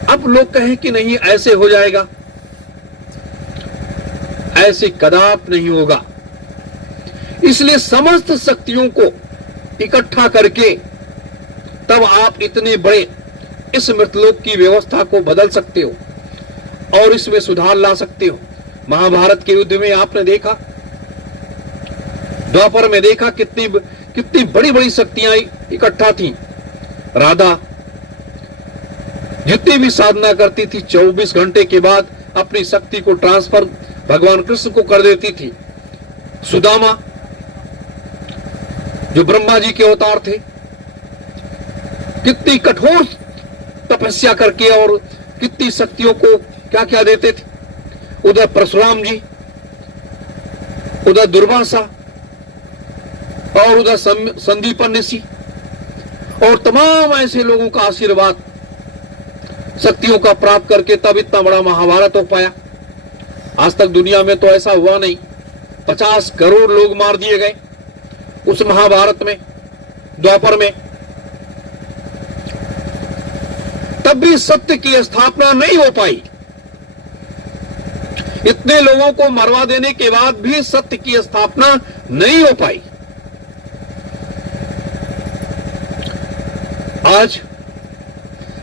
अब लोग कहें कि नहीं ऐसे हो जाएगा, ऐसे कदाप नहीं होगा। इसलिए समस्त शक्तियों को इकट्ठा करके तब आप इतने बड़े इस मृतलोक की व्यवस्था को बदल सकते हो और इसमें सुधार ला सकते हो। महाभारत के युद्ध में आपने देखा, द्वापर में देखा, कितनी बड़ी बड़ी शक्तियां इकट्ठा थी। राधा जितनी भी साधना करती थी 24 घंटे के बाद अपनी शक्ति को ट्रांसफर भगवान कृष्ण को कर देती थी। सुदामा जो ब्रह्मा जी के अवतार थे, कितनी कठोर तपस्या करके और कितनी शक्तियों को क्या क्या देते थे। उधर परशुराम जी, उधर दुर्वासा और उधर संदीपन ऋषि और तमाम ऐसे लोगों का आशीर्वाद शक्तियों का प्राप्त करके तब इतना बड़ा महाभारत हो पाया। आज तक दुनिया में तो ऐसा हुआ नहीं। 50 करोड़ लोग मार दिए गए उस महाभारत में, द्वापर में। तब भी सत्य की स्थापना नहीं हो पाई। इतने लोगों को मरवा देने के बाद भी सत्य की स्थापना नहीं हो पाई। आज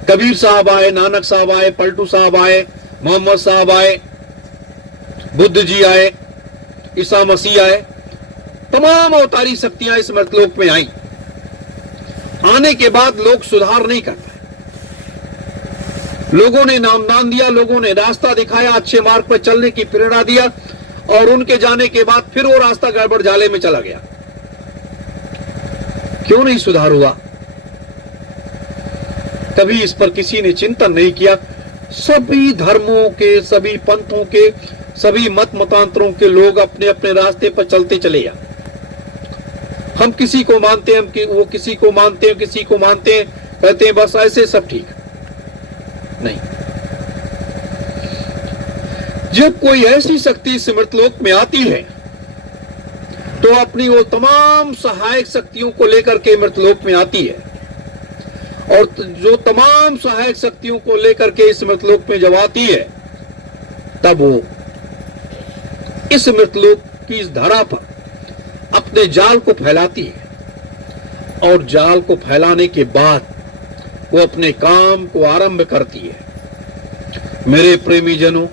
कबीर साहब आए, नानक साहब आए, पलटू साहब आए, मोहम्मद साहब आए, बुद्ध जी आए, ईसा मसीह आए, तमाम अवतारी शक्तियां इस मृतलोक में आई। आने के बाद लोग सुधार नहीं कर पाए। लोगों ने नामदान दिया, लोगों ने रास्ता दिखाया, अच्छे मार्ग पर चलने की प्रेरणा दिया और उनके जाने के बाद फिर वो रास्ता गड़बड़ जाले में चला गया। क्यों नहीं सुधार हुआ? कभी इस पर किसी ने चिंतन नहीं किया। सभी धर्मों के, सभी पंथों के, सभी मत मतांतरों के लोग अपने अपने रास्ते पर चलते चले जा। हम किसी को मानते हैं, वो किसी को मानते हैं, किसी को मानते हैं, कहते हैं बस ऐसे सब ठीक नहीं। जब कोई ऐसी शक्ति मृतलोक में आती है तो अपनी वो तमाम सहायक शक्तियों को लेकर के मृतलोक में आती है, और जो तमाम सहायक शक्तियों को लेकर के इस मृतलोक में जब आती है, तब वो इस मृतलोक की इस धरा पर अपने जाल को फैलाती है, और जाल को फैलाने के बाद वो अपने काम को आरंभ करती है। मेरे प्रेमी जनों,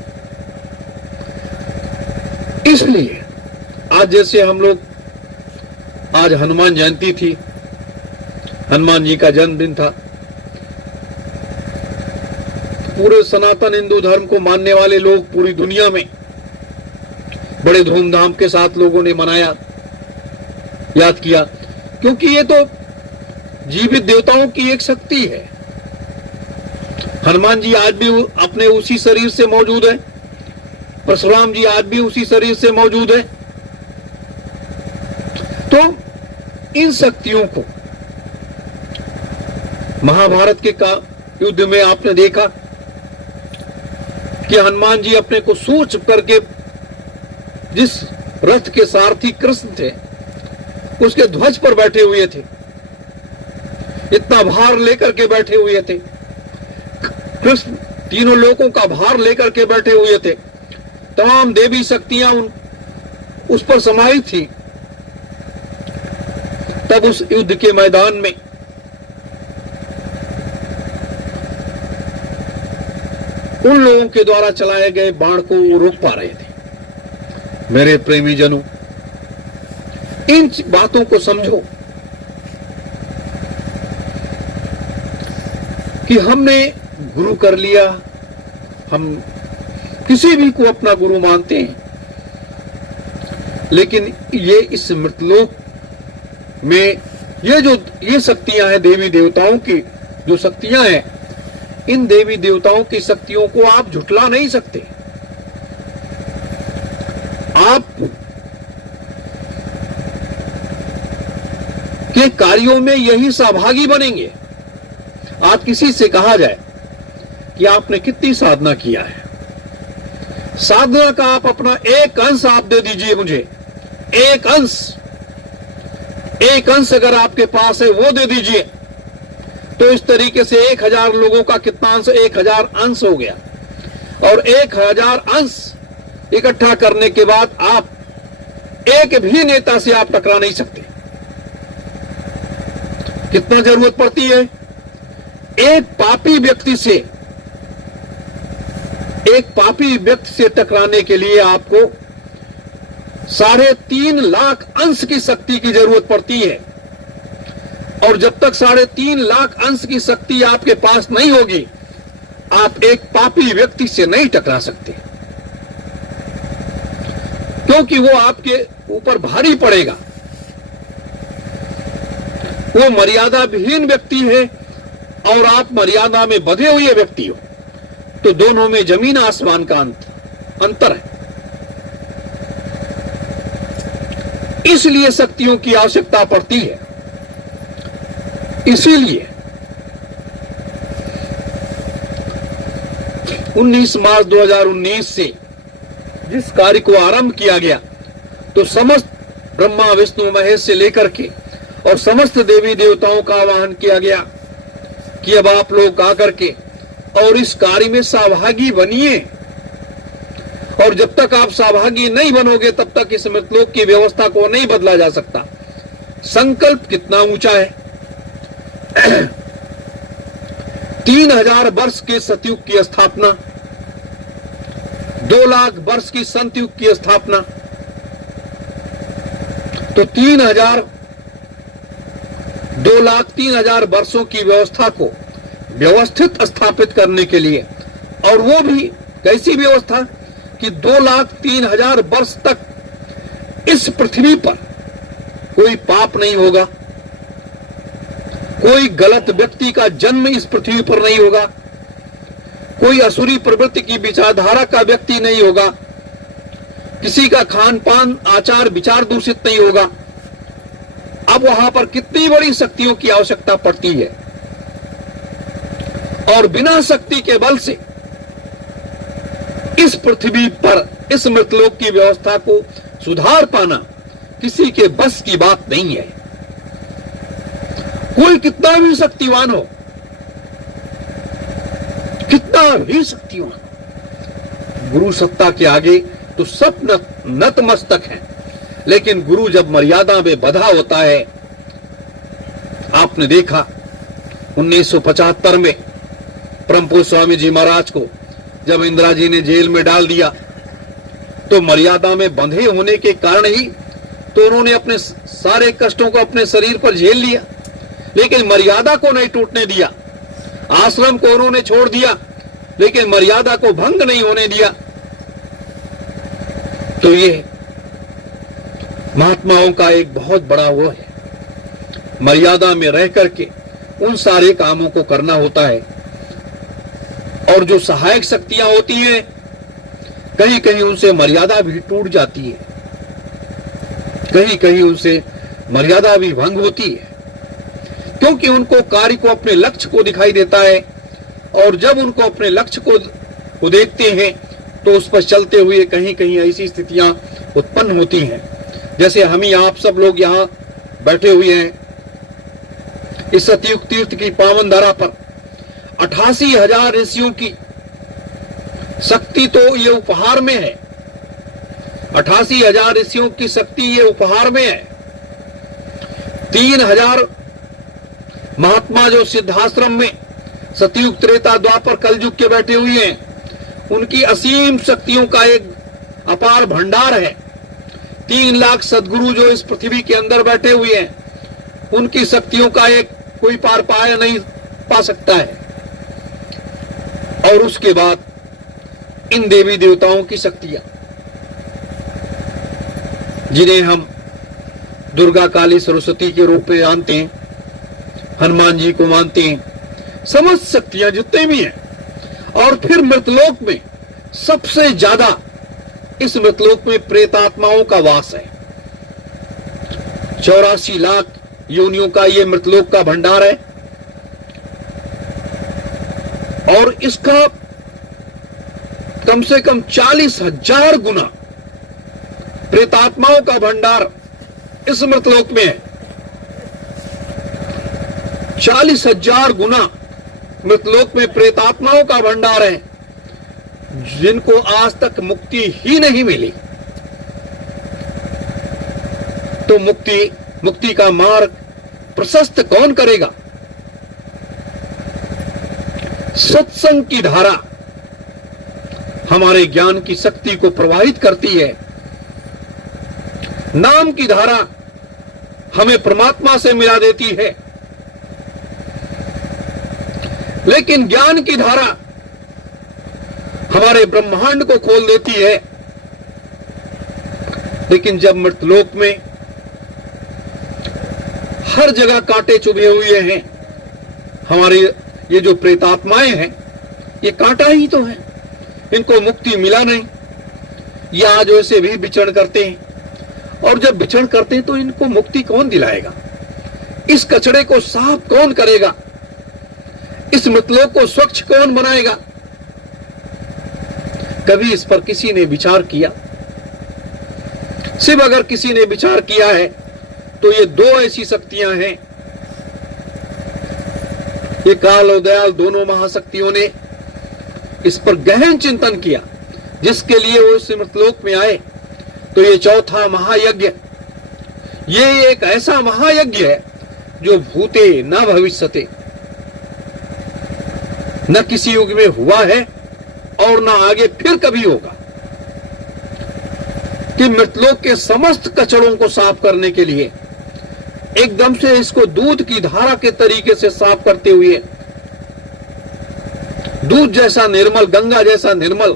इसलिए आज जैसे हम लोग, आज हनुमान जयंती थी, हनुमान जी का जन्मदिन था, पूरे सनातन हिंदू धर्म को मानने वाले लोग पूरी दुनिया में बड़े धूमधाम के साथ लोगों ने मनाया, याद किया, क्योंकि ये तो जीवित देवताओं की एक शक्ति है। हनुमान जी आज भी अपने उसी शरीर से मौजूद है, परशुराम जी आज भी उसी शरीर से मौजूद है। तो इन शक्तियों को महाभारत के युद्ध में आपने देखा कि हनुमान जी अपने को सोच करके, जिस रथ के सारथी कृष्ण थे, उसके ध्वज पर बैठे हुए थे, इतना भार लेकर के बैठे हुए थे। कृष्ण तीनों लोगों का भार लेकर के बैठे हुए थे, तमाम देवी शक्तियां उस पर समाहित थी। तब उस युद्ध के मैदान में उन लोगों के द्वारा चलाए गए बाण को वो रोक पा रहे थे। मेरे प्रेमी जनों, इन बातों को समझो कि हमने गुरु कर लिया, हम किसी भी को अपना गुरु मानते हैं, लेकिन ये इस मृतलोक में ये शक्तियां हैं, देवी देवताओं की जो शक्तियां हैं, इन देवी देवताओं की शक्तियों को आप झुठला नहीं सकते। आप के कार्यों में यही सहभागी बनेंगे। आज किसी से कहा जाए कि आपने कितनी साधना किया है, साधना का आप अपना एक अंश आप दे दीजिए मुझे, एक अंश अगर आपके पास है वो दे दीजिए। तो इस तरीके से 1000 लोगों का कितना अंश, 1000 अंश हो गया, और 1000 अंश इकट्ठा करने के बाद आप एक भी नेता से आप टकरा नहीं सकते। कितना जरूरत पड़ती है? एक पापी व्यक्ति से टकराने के लिए आपको 3.5 लाख अंश की शक्ति की जरूरत पड़ती है, और जब तक 3.5 लाख अंश की शक्ति आपके पास नहीं होगी, आप एक पापी व्यक्ति से नहीं टकरा सकते, क्योंकि वो आपके ऊपर भारी पड़ेगा। वो मर्यादा विहीन व्यक्ति है और आप मर्यादा में बंधे हुए व्यक्ति हो, तो दोनों में जमीन आसमान का अंतर है। इसलिए शक्तियों की आवश्यकता पड़ती है। इसीलिए 19 मार्च 2019 से जिस कार्य को आरंभ किया गया, तो समस्त ब्रह्मा विष्णु महेश से लेकर के और समस्त देवी देवताओं का आवाहन किया गया कि अब आप लोग आकर के और इस कार्य में सहभागी बनिए, और जब तक आप सहभागी नहीं बनोगे तब तक इस मृतलोक की व्यवस्था को नहीं बदला जा सकता। संकल्प कितना ऊंचा है। 3000 वर्ष के सतयुग की स्थापना, 2 लाख वर्ष की संतयुग की स्थापना, तो 2,03,000 वर्षों की व्यवस्था को व्यवस्थित स्थापित करने के लिए, और वो भी कैसी व्यवस्था कि 2,03,000 वर्ष तक इस पृथ्वी पर कोई पाप नहीं होगा, कोई गलत व्यक्ति का जन्म इस पृथ्वी पर नहीं होगा, कोई असुरी प्रवृत्ति की विचारधारा का व्यक्ति नहीं होगा, किसी का खान पान आचार विचार दूषित नहीं होगा। अब वहां पर कितनी बड़ी शक्तियों की आवश्यकता पड़ती है, और बिना शक्ति के बल से इस पृथ्वी पर इस मृतलोक की व्यवस्था को सुधार पाना किसी के बस की बात नहीं है। कोई कितना भी शक्तिवान हो, कितना भी शक्तिवान हो, गुरु सत्ता के आगे तो सब नतमस्तक हैं। लेकिन गुरु जब मर्यादा में बंधा होता है, आपने देखा 1975 में परमपूज्य स्वामी जी महाराज को जब इंदिरा जी ने जेल में डाल दिया, तो मर्यादा में बंधे होने के कारण ही तो उन्होंने अपने सारे कष्टों को अपने शरीर पर झेल लिया, लेकिन मर्यादा को नहीं टूटने दिया। आश्रम को उन्होंने छोड़ दिया, लेकिन मर्यादा को भंग नहीं होने दिया। तो ये महात्माओं का एक बहुत बड़ा वो है, मर्यादा में रह करके उन सारे कामों को करना होता है। और जो सहायक शक्तियां होती हैं, कहीं कहीं उनसे मर्यादा भी टूट जाती है, कहीं कहीं उनसे मर्यादा भी भंग होती है, क्योंकि उनको कार्य को, अपने लक्ष्य को दिखाई देता है। और जब उनको अपने लक्ष्य को देखते हैं, तो उस पर चलते हुए कहीं कहीं ऐसी स्थितियां उत्पन्न होती हैं, जैसे हम ही आप सब लोग यहाँ बैठे हुए हैं इस सतयुग तीर्थ की पावन धरा पर। 88,000 ऋषियों की शक्ति तो ये उपहार में है, 88,000 ऋषियों की शक्ति ये उपहार में है। 3,000 महात्मा जो सिद्धाश्रम में सतयुग त्रेता द्वापर कलयुग के बैठे हुए हैं, उनकी असीम शक्तियों का एक अपार भंडार है। 3 लाख सदगुरु जो इस पृथ्वी के अंदर बैठे हुए हैं, उनकी शक्तियों का एक कोई पार पाया नहीं पा सकता है। और उसके बाद इन देवी देवताओं की शक्तियां, जिन्हें हम दुर्गा काली सरस्वती के रूप में जानते हैं, हनुमान जी को मानते हैं, समस्त शक्तियां जितने भी हैं। और फिर मृतलोक में सबसे ज्यादा, इस मृतलोक में प्रेतात्माओं का वास है। 84 लाख योनियों का ये मृतलोक का भंडार है, और इसका कम से कम 40,000 गुना प्रेतात्माओं का भंडार इस मृतलोक में है। 40,000 गुना मृतलोक में प्रेतात्माओं का भंडार है, जिनको आज तक मुक्ति ही नहीं मिली। तो मुक्ति का मार्ग प्रशस्त कौन करेगा? सत्संग की धारा हमारे ज्ञान की शक्ति को प्रवाहित करती है। नाम की धारा हमें परमात्मा से मिला देती है, लेकिन ज्ञान की धारा हमारे ब्रह्मांड को खोल देती है। लेकिन जब मृतलोक में हर जगह कांटे चुभे हुए हैं, हमारे ये जो प्रेतात्माएं हैं, ये कांटा ही तो है, इनको मुक्ति मिला नहीं। ये आज वैसे भी विचरण करते हैं, और जब विचरण करते हैं तो इनको मुक्ति कौन दिलाएगा? इस कचड़े को साफ कौन करेगा? इस मृतलोक को स्वच्छ कौन बनाएगा? कभी इस पर किसी ने विचार किया? सिर्फ अगर किसी ने विचार किया है तो ये 2 ऐसी शक्तियां हैं, ये काल और दयाल दोनों महाशक्तियों ने इस पर गहन चिंतन किया, जिसके लिए वो इस मृतलोक में आए। तो ये चौथा महायज्ञ, ये एक ऐसा महायज्ञ है जो भूते न भविष्यते, न किसी युग में हुआ है और न आगे फिर कभी होगा, कि मृतलोक के समस्त कचड़ों को साफ करने के लिए एकदम से इसको दूध की धारा के तरीके से साफ करते हुए, दूध जैसा निर्मल, गंगा जैसा निर्मल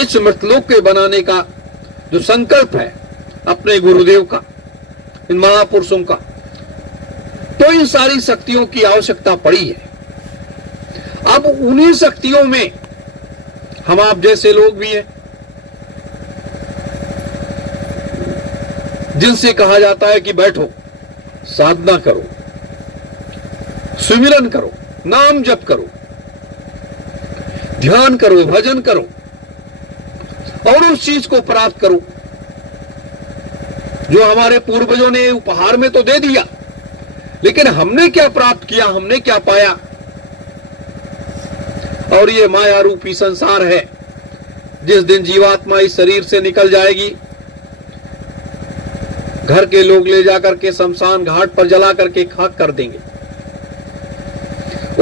इस मृतलोक के बनाने का जो संकल्प है अपने गुरुदेव का, इन महापुरुषों का, तो इन सारी शक्तियों की आवश्यकता पड़ी है। अब उन्हीं शक्तियों में हम आप जैसे लोग भी हैं, जिनसे कहा जाता है कि बैठो, साधना करो, सुमिरन करो, नाम जप करो, ध्यान करो, भजन करो और उस चीज को प्राप्त करो जो हमारे पूर्वजों ने उपहार में तो दे दिया, लेकिन हमने क्या प्राप्त किया, हमने क्या पाया। और ये माया रूपी संसार है। जिस दिन जीवात्मा इस शरीर से निकल जाएगी, घर के लोग ले जाकर के शमशान घाट पर जला करके खाक कर देंगे।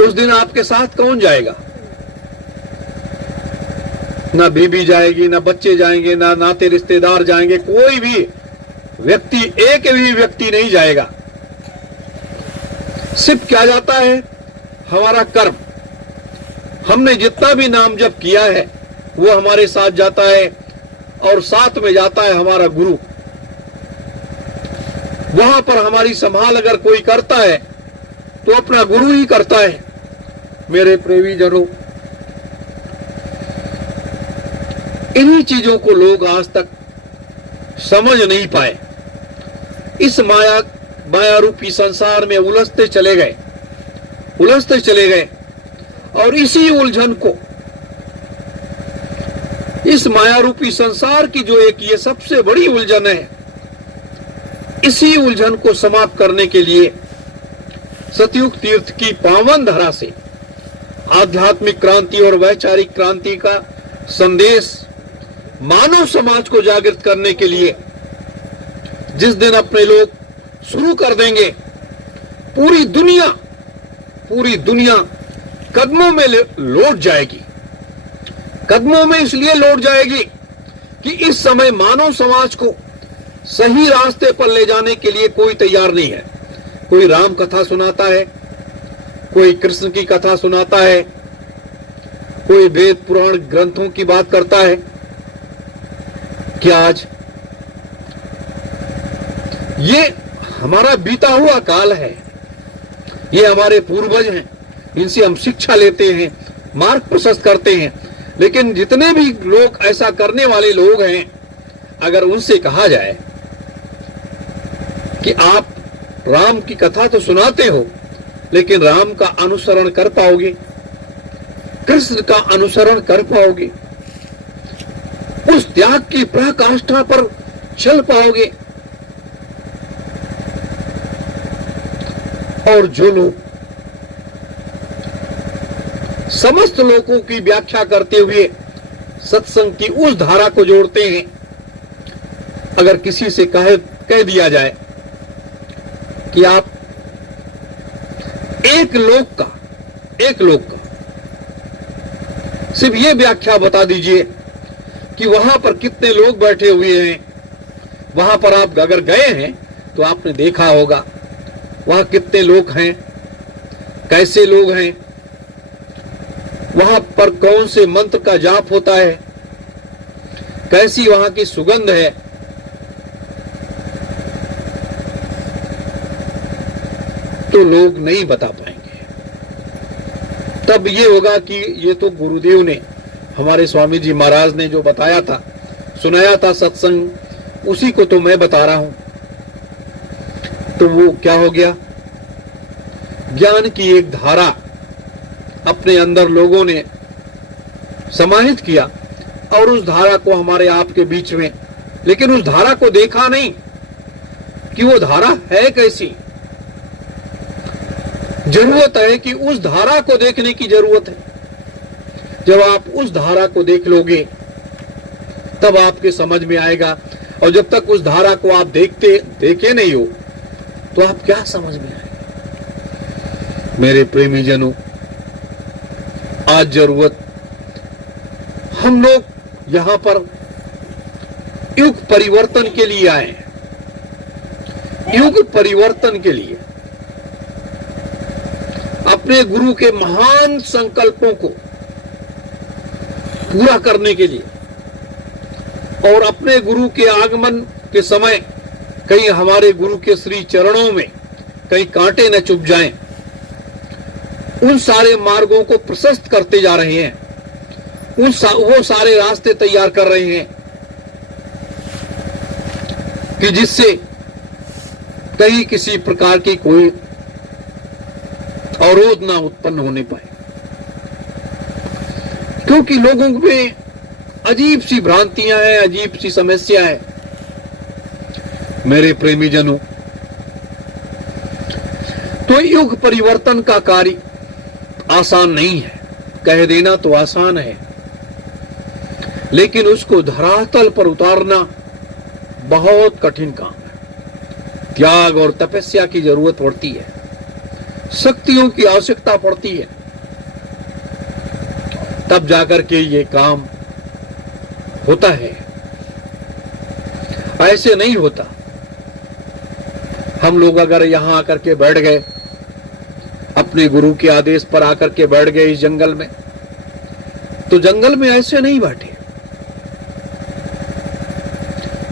उस दिन आपके साथ कौन जाएगा? ना बीबी जाएगी, ना बच्चे जाएंगे, ना नाते रिश्तेदार जाएंगे, कोई भी व्यक्ति, एक भी व्यक्ति नहीं जाएगा। सिर्फ क्या जाता है? हमारा कर्म। हमने जितना भी नाम जप किया है वो हमारे साथ जाता है, और साथ में जाता है हमारा गुरु। वहां पर हमारी संभाल अगर कोई करता है तो अपना गुरु ही करता है। मेरे प्रेमी जनों, इन्हीं चीजों को लोग आज तक समझ नहीं पाए। इस माया रूपी संसार में उलझते चले गए और इसी उलझन को, इस माया रूपी संसार की जो एक ये सबसे बड़ी उलझन है, इसी उलझन को समाप्त करने के लिए सतयुग तीर्थ की पावन धरा से आध्यात्मिक क्रांति और वैचारिक क्रांति का संदेश मानव समाज को जागृत करने के लिए जिस दिन अपने लोग शुरू कर देंगे, पूरी दुनिया कदमों में लौट जाएगी। कदमों में इसलिए लौट जाएगी कि इस समय मानव समाज को सही रास्ते पर ले जाने के लिए कोई तैयार नहीं है। कोई राम कथा सुनाता है, कोई कृष्ण की कथा सुनाता है, कोई वेद पुराण ग्रंथों की बात करता है। क्या आज ये हमारा बीता हुआ काल है, ये हमारे पूर्वज हैं, इनसे हम शिक्षा लेते हैं, मार्ग प्रशस्त करते हैं। लेकिन जितने भी लोग ऐसा करने वाले लोग हैं, अगर उनसे कहा जाए कि आप राम की कथा तो सुनाते हो, लेकिन राम का अनुसरण कर पाओगे, कृष्ण का अनुसरण कर पाओगे, उस त्याग की पराकाष्ठा पर चल पाओगे? और जो लोग समस्त लोगों की व्याख्या करते हुए सत्संग की उस धारा को जोड़ते हैं, अगर किसी से कह दिया जाए कि आप एक लोक का सिर्फ ये व्याख्या बता दीजिए कि वहां पर कितने लोग बैठे हुए हैं, वहां पर आप अगर गए हैं तो आपने देखा होगा वहां कितने लोग हैं, कैसे लोग हैं, वहां पर कौन से मंत्र का जाप होता है, कैसी वहां की सुगंध है। तो लोग नहीं बता पाएंगे। तब ये होगा कि ये तो गुरुदेव ने, हमारे स्वामी जी महाराज ने जो बताया था, सुनाया था सत्संग, उसी को तो मैं बता रहा हूं। तो वो क्या हो गया? ज्ञान की एक धारा अपने अंदर लोगों ने समाहित किया और उस धारा को हमारे आपके बीच में, लेकिन उस धारा को देखा नहीं कि वो धारा है कैसी। जरूरत है कि उस धारा को देखने की जरूरत है। जब आप उस धारा को देख लोगे तब आपके समझ में आएगा, और जब तक उस धारा को आप देखे नहीं हो तो आप क्या समझ में आएगा? मेरे प्रेमी जनों, आज जरूरत, हम लोग यहां पर युग परिवर्तन के लिए आए हैं। युग परिवर्तन के लिए अपने गुरु के महान संकल्पों को पूरा करने के लिए, और अपने गुरु के आगमन के समय कहीं हमारे गुरु के श्री चरणों में, कहीं कांटे न चुभ जाएं, उन सारे मार्गों को प्रशस्त करते जा रहे हैं, वो सारे रास्ते तैयार कर रहे हैं कि जिससे कहीं किसी प्रकार की कोई अवरोध ना उत्पन्न होने पाए। क्योंकि लोगों में अजीब सी भ्रांतियां हैं, अजीब सी समस्या है। मेरे प्रेमी जनों, तो युग परिवर्तन का कार्य आसान नहीं है। कह देना तो आसान है, लेकिन उसको धरातल पर उतारना बहुत कठिन काम है। त्याग और तपस्या की जरूरत पड़ती है, शक्तियों की आवश्यकता पड़ती है, तब जाकर के ये काम होता है। ऐसे नहीं होता। हम लोग अगर यहां आकर के बैठ गए, अपने गुरु के आदेश पर आकर के बैठ गए इस जंगल में, तो जंगल में ऐसे नहीं बैठे।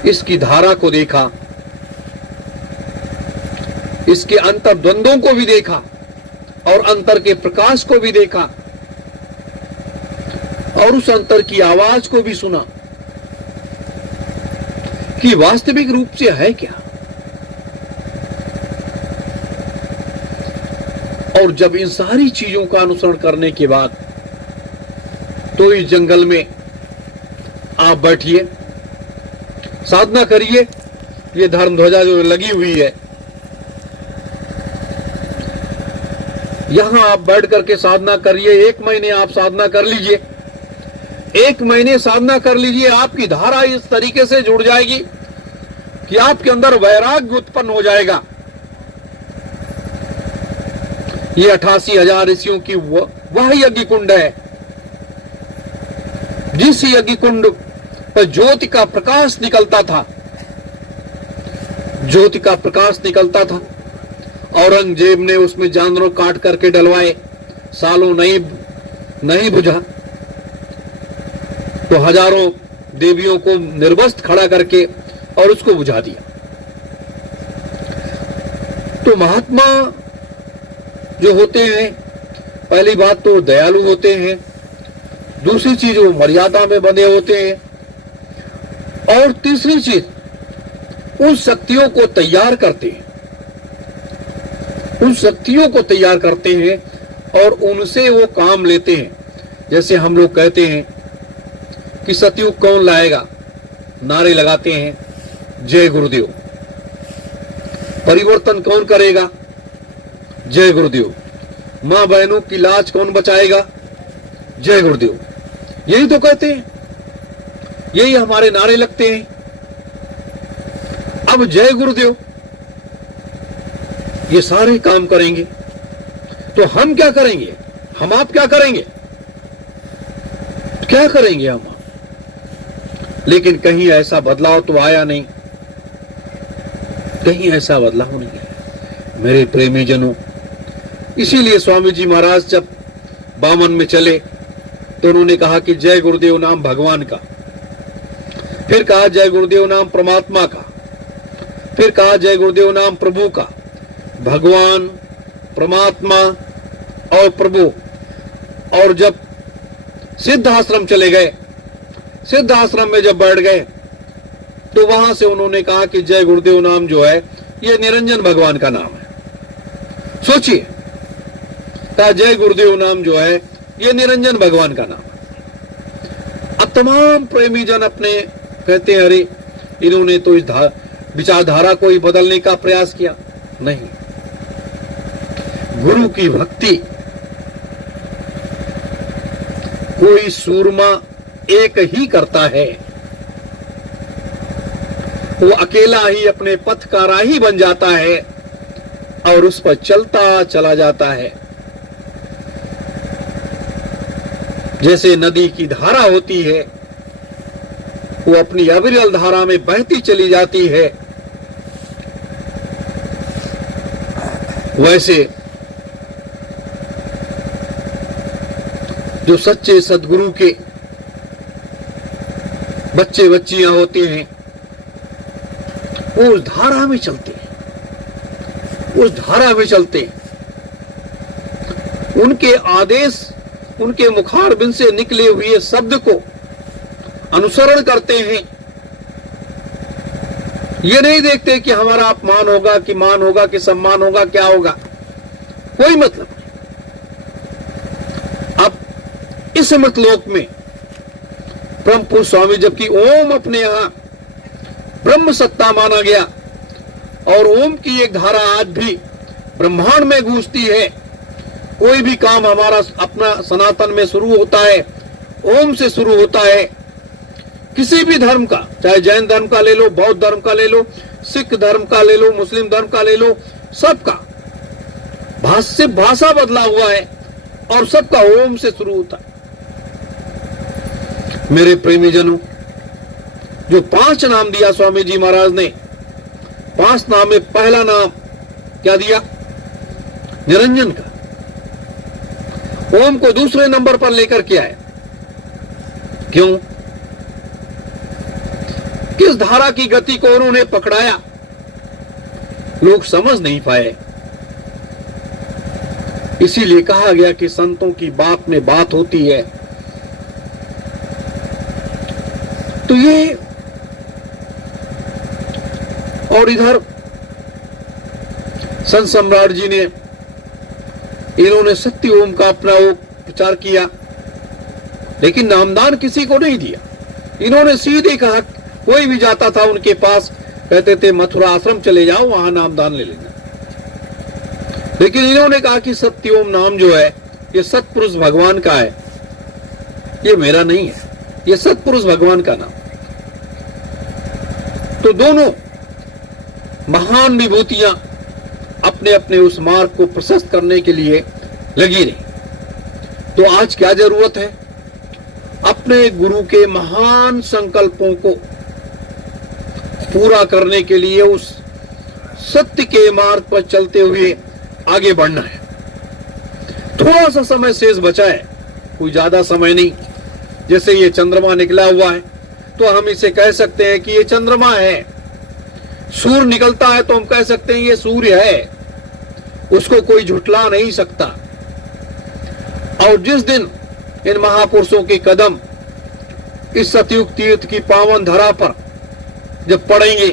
इसकी धारा को देखा, इसके अंतर द्वंद्वों को भी देखा और अंतर के प्रकाश को भी देखा और उस अंतर की आवाज को भी सुना कि वास्तविक रूप से है क्या। और जब इन सारी चीजों का अनुसरण करने के बाद तो इस जंगल में आप बैठिए, साधना करिए। ये धर्म ध्वजा जो लगी हुई है, यहां आप बैठ करके साधना करिए। 1 महीने आप साधना कर लीजिए, 1 महीने साधना कर लीजिए। आपकी धारा इस तरीके से जुड़ जाएगी कि आपके अंदर वैराग्य उत्पन्न हो जाएगा। ये 88,000 ऋषियों की वह यज्ञ कुंड है, जिस यज्ञ कुंड पर ज्योति का प्रकाश निकलता था, ज्योति का प्रकाश निकलता था। औरंगजेब ने उसमें जानवरों काट करके डलवाए, सालों नहीं बुझा, तो हजारों देवियों को निर्वस्त्र खड़ा करके और उसको बुझा दिया। तो महात्मा जो होते हैं, पहली बात तो दयालु होते हैं, दूसरी चीज वो मर्यादा में बंधे होते हैं, और तीसरी चीज उन शक्तियों को तैयार करते हैं, उन शक्तियों को तैयार करते हैं और उनसे वो काम लेते हैं। जैसे हम लोग कहते हैं कि सतयुग कौन लाएगा, नारे लगाते हैं, जय गुरुदेव। परिवर्तन कौन करेगा, जय गुरुदेव। मां बहनों की लाज कौन बचाएगा, जय गुरुदेव। यही तो कहते हैं, यही हमारे नारे लगते हैं। अब जय गुरुदेव ये सारे काम करेंगे, तो हम क्या करेंगे, हम आप क्या करेंगे, क्या करेंगे हम। लेकिन कहीं ऐसा बदलाव तो आया नहीं, कहीं ऐसा बदलाव नहीं है मेरे प्रेमी जनों। इसीलिए स्वामी जी महाराज जब बामन में चले तो उन्होंने कहा कि जय गुरुदेव नाम भगवान का, फिर कहा जय गुरुदेव नाम परमात्मा का, फिर कहा जय गुरुदेव नाम प्रभु का। भगवान, परमात्मा और प्रभु। और जब सिद्ध आश्रम चले गए, सिद्ध आश्रम में जब बैठ गए तो वहां से उन्होंने कहा कि जय गुरुदेव नाम जो है ये निरंजन भगवान का नाम है। सोचिए, कहा जय गुरुदेव नाम जो है ये निरंजन भगवान का नाम है। अब तमाम प्रेमी जन अपने कहते हैं, अरे इन्होंने तो इस विचारधारा को ही बदलने का प्रयास किया। नहीं, गुरु की भक्ति कोई सूरमा एक ही करता है। वो अकेला ही अपने पथ का राही बन जाता है और उस पर चलता चला जाता है। जैसे नदी की धारा होती है, वो अपनी अविरल धारा में बहती चली जाती है, वैसे जो सच्चे सद्गुरु के बच्चे बच्चियां होते हैं वो उस धारा में चलते हैं, उस धारा में चलते हैं, उनके आदेश, उनके मुखारबिंद से निकले हुए शब्द को अनुसरण करते हैं। ये नहीं देखते कि हमारा अपमान होगा कि मान होगा कि सम्मान होगा, क्या होगा, कोई मतलब नहीं। अब इस अमृतलोक में परम पूज्य स्वामी, जबकि ओम अपने यहां ब्रह्म सत्ता माना गया और ओम की एक धारा आज भी ब्रह्मांड में गूंजती है। कोई भी काम हमारा अपना सनातन में शुरू होता है, ओम से शुरू होता है। किसी भी धर्म का, चाहे जैन धर्म का ले लो, बौद्ध धर्म का ले लो, सिख धर्म का ले लो, मुस्लिम धर्म का ले लो, सबका भाषा बदला हुआ है और सबका ओम से शुरू होता है। मेरे प्रेमी जनों, जो 5 नाम दिया स्वामी जी महाराज ने, 5 नाम में पहला नाम क्या दिया? निरंजन का। ओम को दूसरे नंबर पर लेकर के आए। क्यों? किस धारा की गति को उन्होंने पकड़ाया, लोग समझ नहीं पाए। इसीलिए कहा गया कि संतों की बात में बात होती है। तो ये, और इधर संत सम्राट जी ने, इन्होंने सत्य ओम का अपना वो प्रचार किया, लेकिन नामदान किसी को नहीं दिया। इन्होंने सीधे कहा, कोई भी जाता था उनके पास, कहते थे मथुरा आश्रम चले जाओ, वहां नामदान ले लेना। लेकिन इन्होंने कहा कि सत्य ओम नाम जो है, ये सत्पुरुष भगवान का है, ये मेरा नहीं है, ये सत्पुरुष भगवान का नाम। तो दोनों महान विभूतियां अपने अपने उस मार्ग को प्रशस्त करने के लिए लगी रही। तो आज क्या जरूरत है? अपने गुरु के महान संकल्पों को पूरा करने के लिए उस सत्य के मार्ग पर चलते हुए आगे बढ़ना है। थोड़ा सा समय शेष बचा है, कोई ज्यादा समय नहीं। जैसे ये चंद्रमा निकला हुआ है, तो हम इसे कह सकते हैं कि ये चंद्रमा है। सूर्य निकलता है तो हम कह सकते हैं ये सूर्य है, उसको कोई झुठला नहीं सकता। और जिस दिन इन महापुरुषों के कदम इस सतयुग तीर्थ की पावन धरा पर जब पड़ेंगे,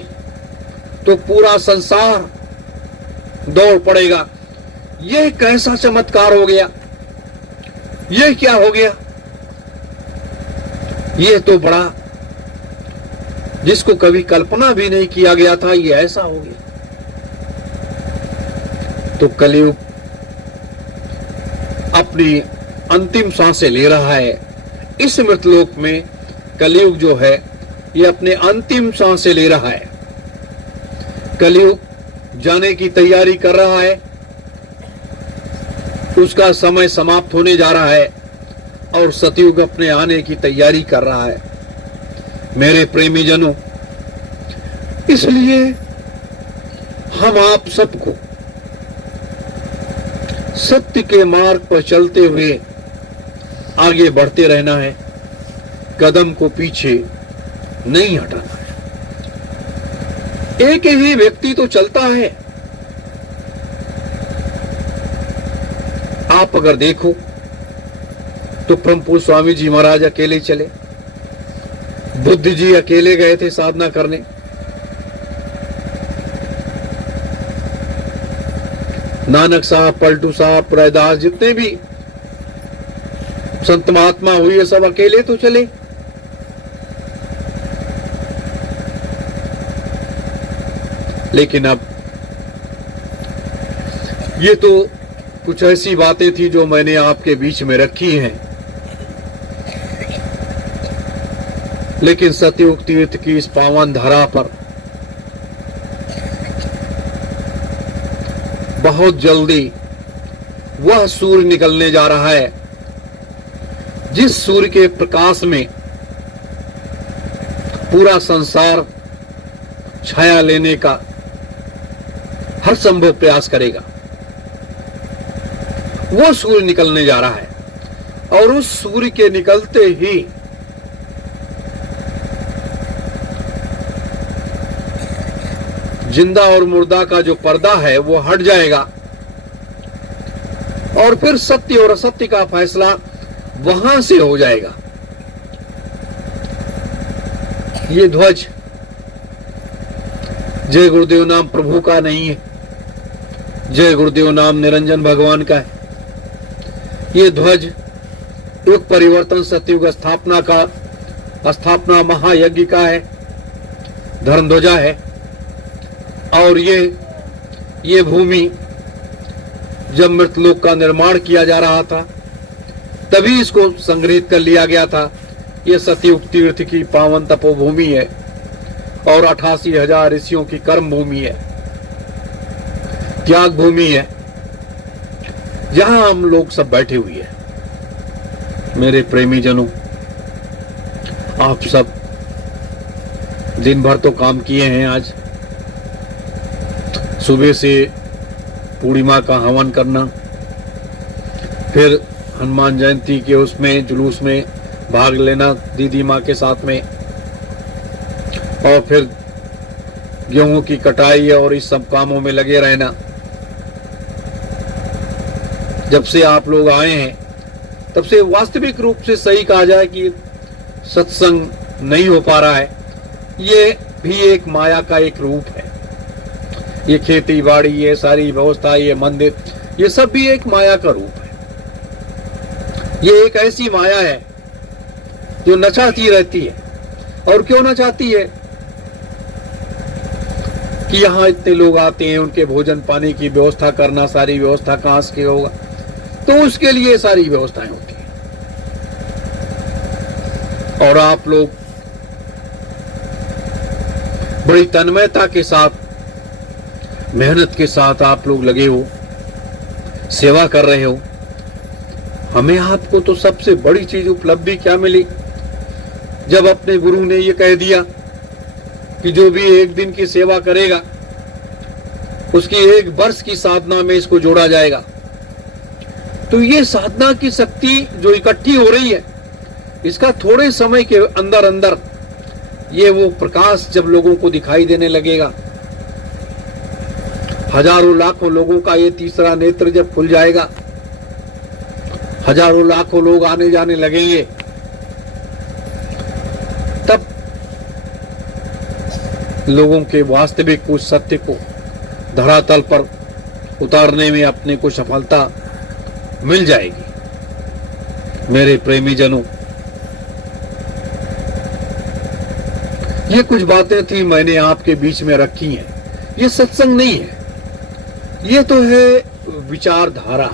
तो पूरा संसार दौड़ पड़ेगा। यह कैसा चमत्कार हो गया, यह क्या हो गया, यह तो बड़ा, जिसको कभी कल्पना भी नहीं किया गया था, यह ऐसा हो गया। तो कलयुग अपनी अंतिम सांसें ले रहा है। इस मृतलोक में कलयुग जो है, ये अपने अंतिम सांसें ले रहा है। कलयुग जाने की तैयारी कर रहा है, उसका समय समाप्त होने जा रहा है और सतयुग अपने आने की तैयारी कर रहा है। मेरे प्रेमी जनों, इसलिए हम आप सबको सत्य के मार्ग पर चलते हुए आगे बढ़ते रहना है, कदम को पीछे नहीं हटाना है। एक ही व्यक्ति तो चलता है। आप अगर देखो तो परम पूज्य स्वामी जी महाराज अकेले चले, बुद्ध जी अकेले गए थे साधना करने, नानक साहब, पलटू साहब, रैदास, जितने भी संत महात्मा हुए, सब अकेले तो चले। लेकिन अब ये तो कुछ ऐसी बातें थी जो मैंने आपके बीच में रखी हैं। लेकिन सतयुग तीर्थ की इस पावन धरा पर बहुत जल्दी वह सूर्य निकलने जा रहा है, जिस सूर्य के प्रकाश में पूरा संसार छाया लेने का हर संभव प्रयास करेगा। वो सूर्य निकलने जा रहा है और उस सूर्य के निकलते ही जिंदा और मुर्दा का जो पर्दा है वो हट जाएगा और फिर सत्य और असत्य का फैसला वहां से हो जाएगा। ये ध्वज जय गुरुदेव नाम प्रभु का नहीं है, जय गुरुदेव नाम निरंजन भगवान का है। ये ध्वज युग परिवर्तन सतयुग स्थापना महायज्ञ का है, धर्म ध्वजा है। और ये भूमि जब मृतलोक का निर्माण किया जा रहा था तभी इसको संग्रहित कर लिया गया था। ये सतयुग तीर्थ की पावन तपोभूमि है और 88,000 ऋषियों की कर्म भूमि है, त्याग भूमि है, जहां हम लोग सब बैठे हुए हैं। मेरे प्रेमी जनों, आप सब दिन भर तो काम किए हैं। आज सुबह से पूर्णिमा का हवन करना, फिर हनुमान जयंती के उसमें जुलूस में भाग लेना दीदी माँ के साथ में, और फिर गेहूं की कटाई और इस सब कामों में लगे रहना। जब से आप लोग आए हैं तब से वास्तविक रूप से सही कहा जाए कि सत्संग नहीं हो पा रहा है। ये भी एक माया का एक रूप है। ये खेती बाड़ी, ये सारी व्यवस्था, ये मंदिर, ये सब भी एक माया का रूप है। ये एक ऐसी माया है जो नचाती रहती है। और क्यों नचाती है? कि यहाँ इतने लोग आते हैं, उनके भोजन पानी की व्यवस्था करना, सारी व्यवस्था कहां से होगा, तो उसके लिए सारी व्यवस्थाएं होती हैं। और आप लोग बड़ी तन्मयता के साथ, मेहनत के साथ आप लोग लगे हो, सेवा कर रहे हो। हमें आपको तो सबसे बड़ी चीज उपलब्धि क्या मिली? जब अपने गुरु ने ये कह दिया कि जो भी एक दिन की सेवा करेगा उसकी 1 वर्ष की साधना में इसको जोड़ा जाएगा। तो ये साधना की शक्ति जो इकट्ठी हो रही है, इसका थोड़े समय के अंदर अंदर ये वो प्रकाश जब लोगों को दिखाई देने लगेगा, हजारों लाखों लोगों का ये तीसरा नेत्र जब खुल जाएगा, हजारों लाखों लोग आने जाने लगेंगे, तब लोगों के वास्तविक उस सत्य को धरातल पर उतारने में अपने को सफलता मिल जाएगी। मेरे प्रेमी जनों, ये कुछ बातें थी मैंने आपके बीच में रखी हैं। ये सत्संग नहीं है, ये तो है विचारधारा।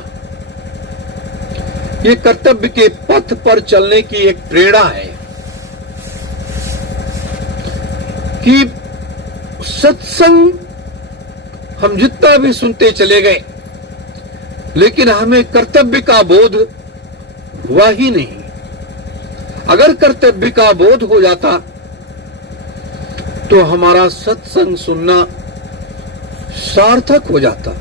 ये कर्तव्य के पथ पर चलने की एक प्रेरणा है कि सत्संग हम जितना भी सुनते चले गए, लेकिन हमें कर्तव्य का बोध हुआ ही नहीं। अगर कर्तव्य का बोध हो जाता तो हमारा सत्संग सुनना सार्थक हो जाता।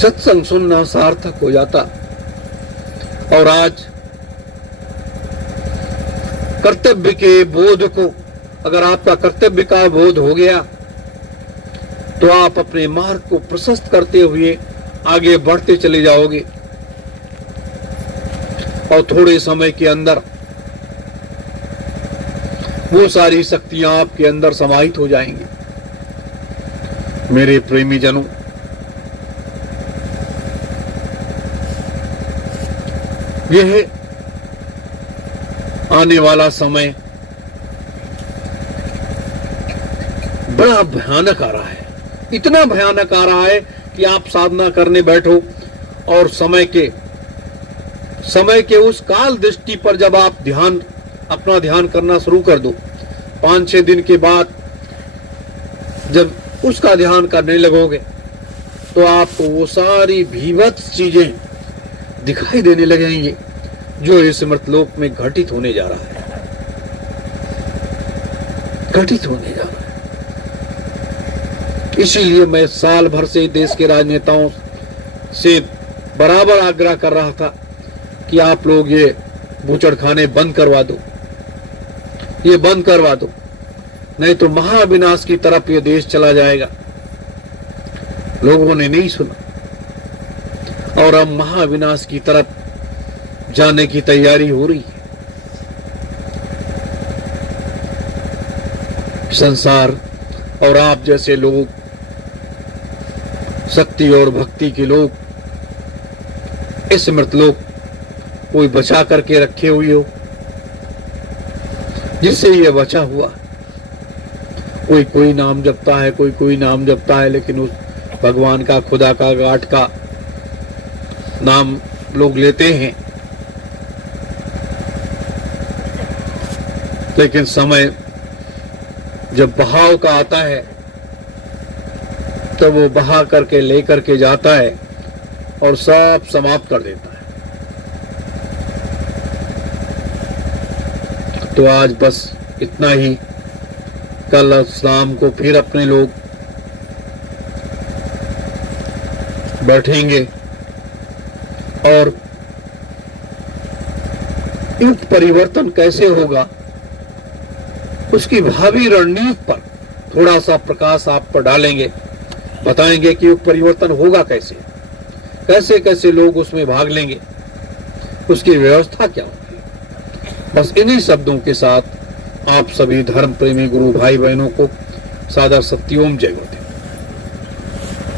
सत्संग सुनना सार्थक हो जाता। और आज कर्तव्य के बोध को, अगर आपका कर्तव्य का बोध हो गया तो आप अपने मार्ग को प्रशस्त करते हुए आगे बढ़ते चले जाओगे और थोड़े समय के अंदर वो सारी शक्तियां आपके अंदर समाहित हो जाएंगी। मेरे प्रेमी जनों, यह आने वाला समय बड़ा भयानक आ रहा है। इतना भयानक आ रहा है कि आप साधना करने बैठो और समय के उस काल दृष्टि पर जब आप अपना ध्यान करना शुरू कर दो, 5-6 दिन के बाद जब उसका ध्यान करने लगोगे तो आपको वो सारी भीभत्स चीजें दिखाई देने लगेंगी जो इस मृतलोक में घटित होने जा रहा है, घटित होने जा रहा है। इसीलिए मैं साल भर से देश के राजनेताओं से बराबर आग्रह कर रहा था कि आप लोग ये बूचड़खाने बंद करवा दो। ये बंद करवा दो, नहीं तो महाविनाश की तरफ ये देश चला जाएगा। लोगों ने नहीं सुना और अब महाविनाश की तरफ जाने की तैयारी हो रही है। संसार और आप जैसे लोग, शक्ति और भक्ति के लोग, इस मृतलोक कोई बचा करके रखे हुए हो, जिससे ये बचा हुआ। कोई कोई नाम जपता है, कोई कोई नाम जपता है, लेकिन उस भगवान का, खुदा का, गाठ का नाम लोग लेते हैं। लेकिन समय जब बहाव का आता है तो वो बहा करके लेकर के जाता है और सब समाप्त कर देता है। तो आज बस इतना ही। कल शाम को फिर अपने लोग बैठेंगे और युग परिवर्तन कैसे होगा उसकी भावी रणनीति पर थोड़ा सा प्रकाश आप पर डालेंगे। बताएंगे कि युग परिवर्तन होगा कैसे, कैसे कैसे लोग उसमें भाग लेंगे, उसकी व्यवस्था क्या होगी। बस इन्हीं शब्दों के साथ आप सभी धर्म प्रेमी गुरु भाई बहनों को सादर सत्योम जय गुरुदेव।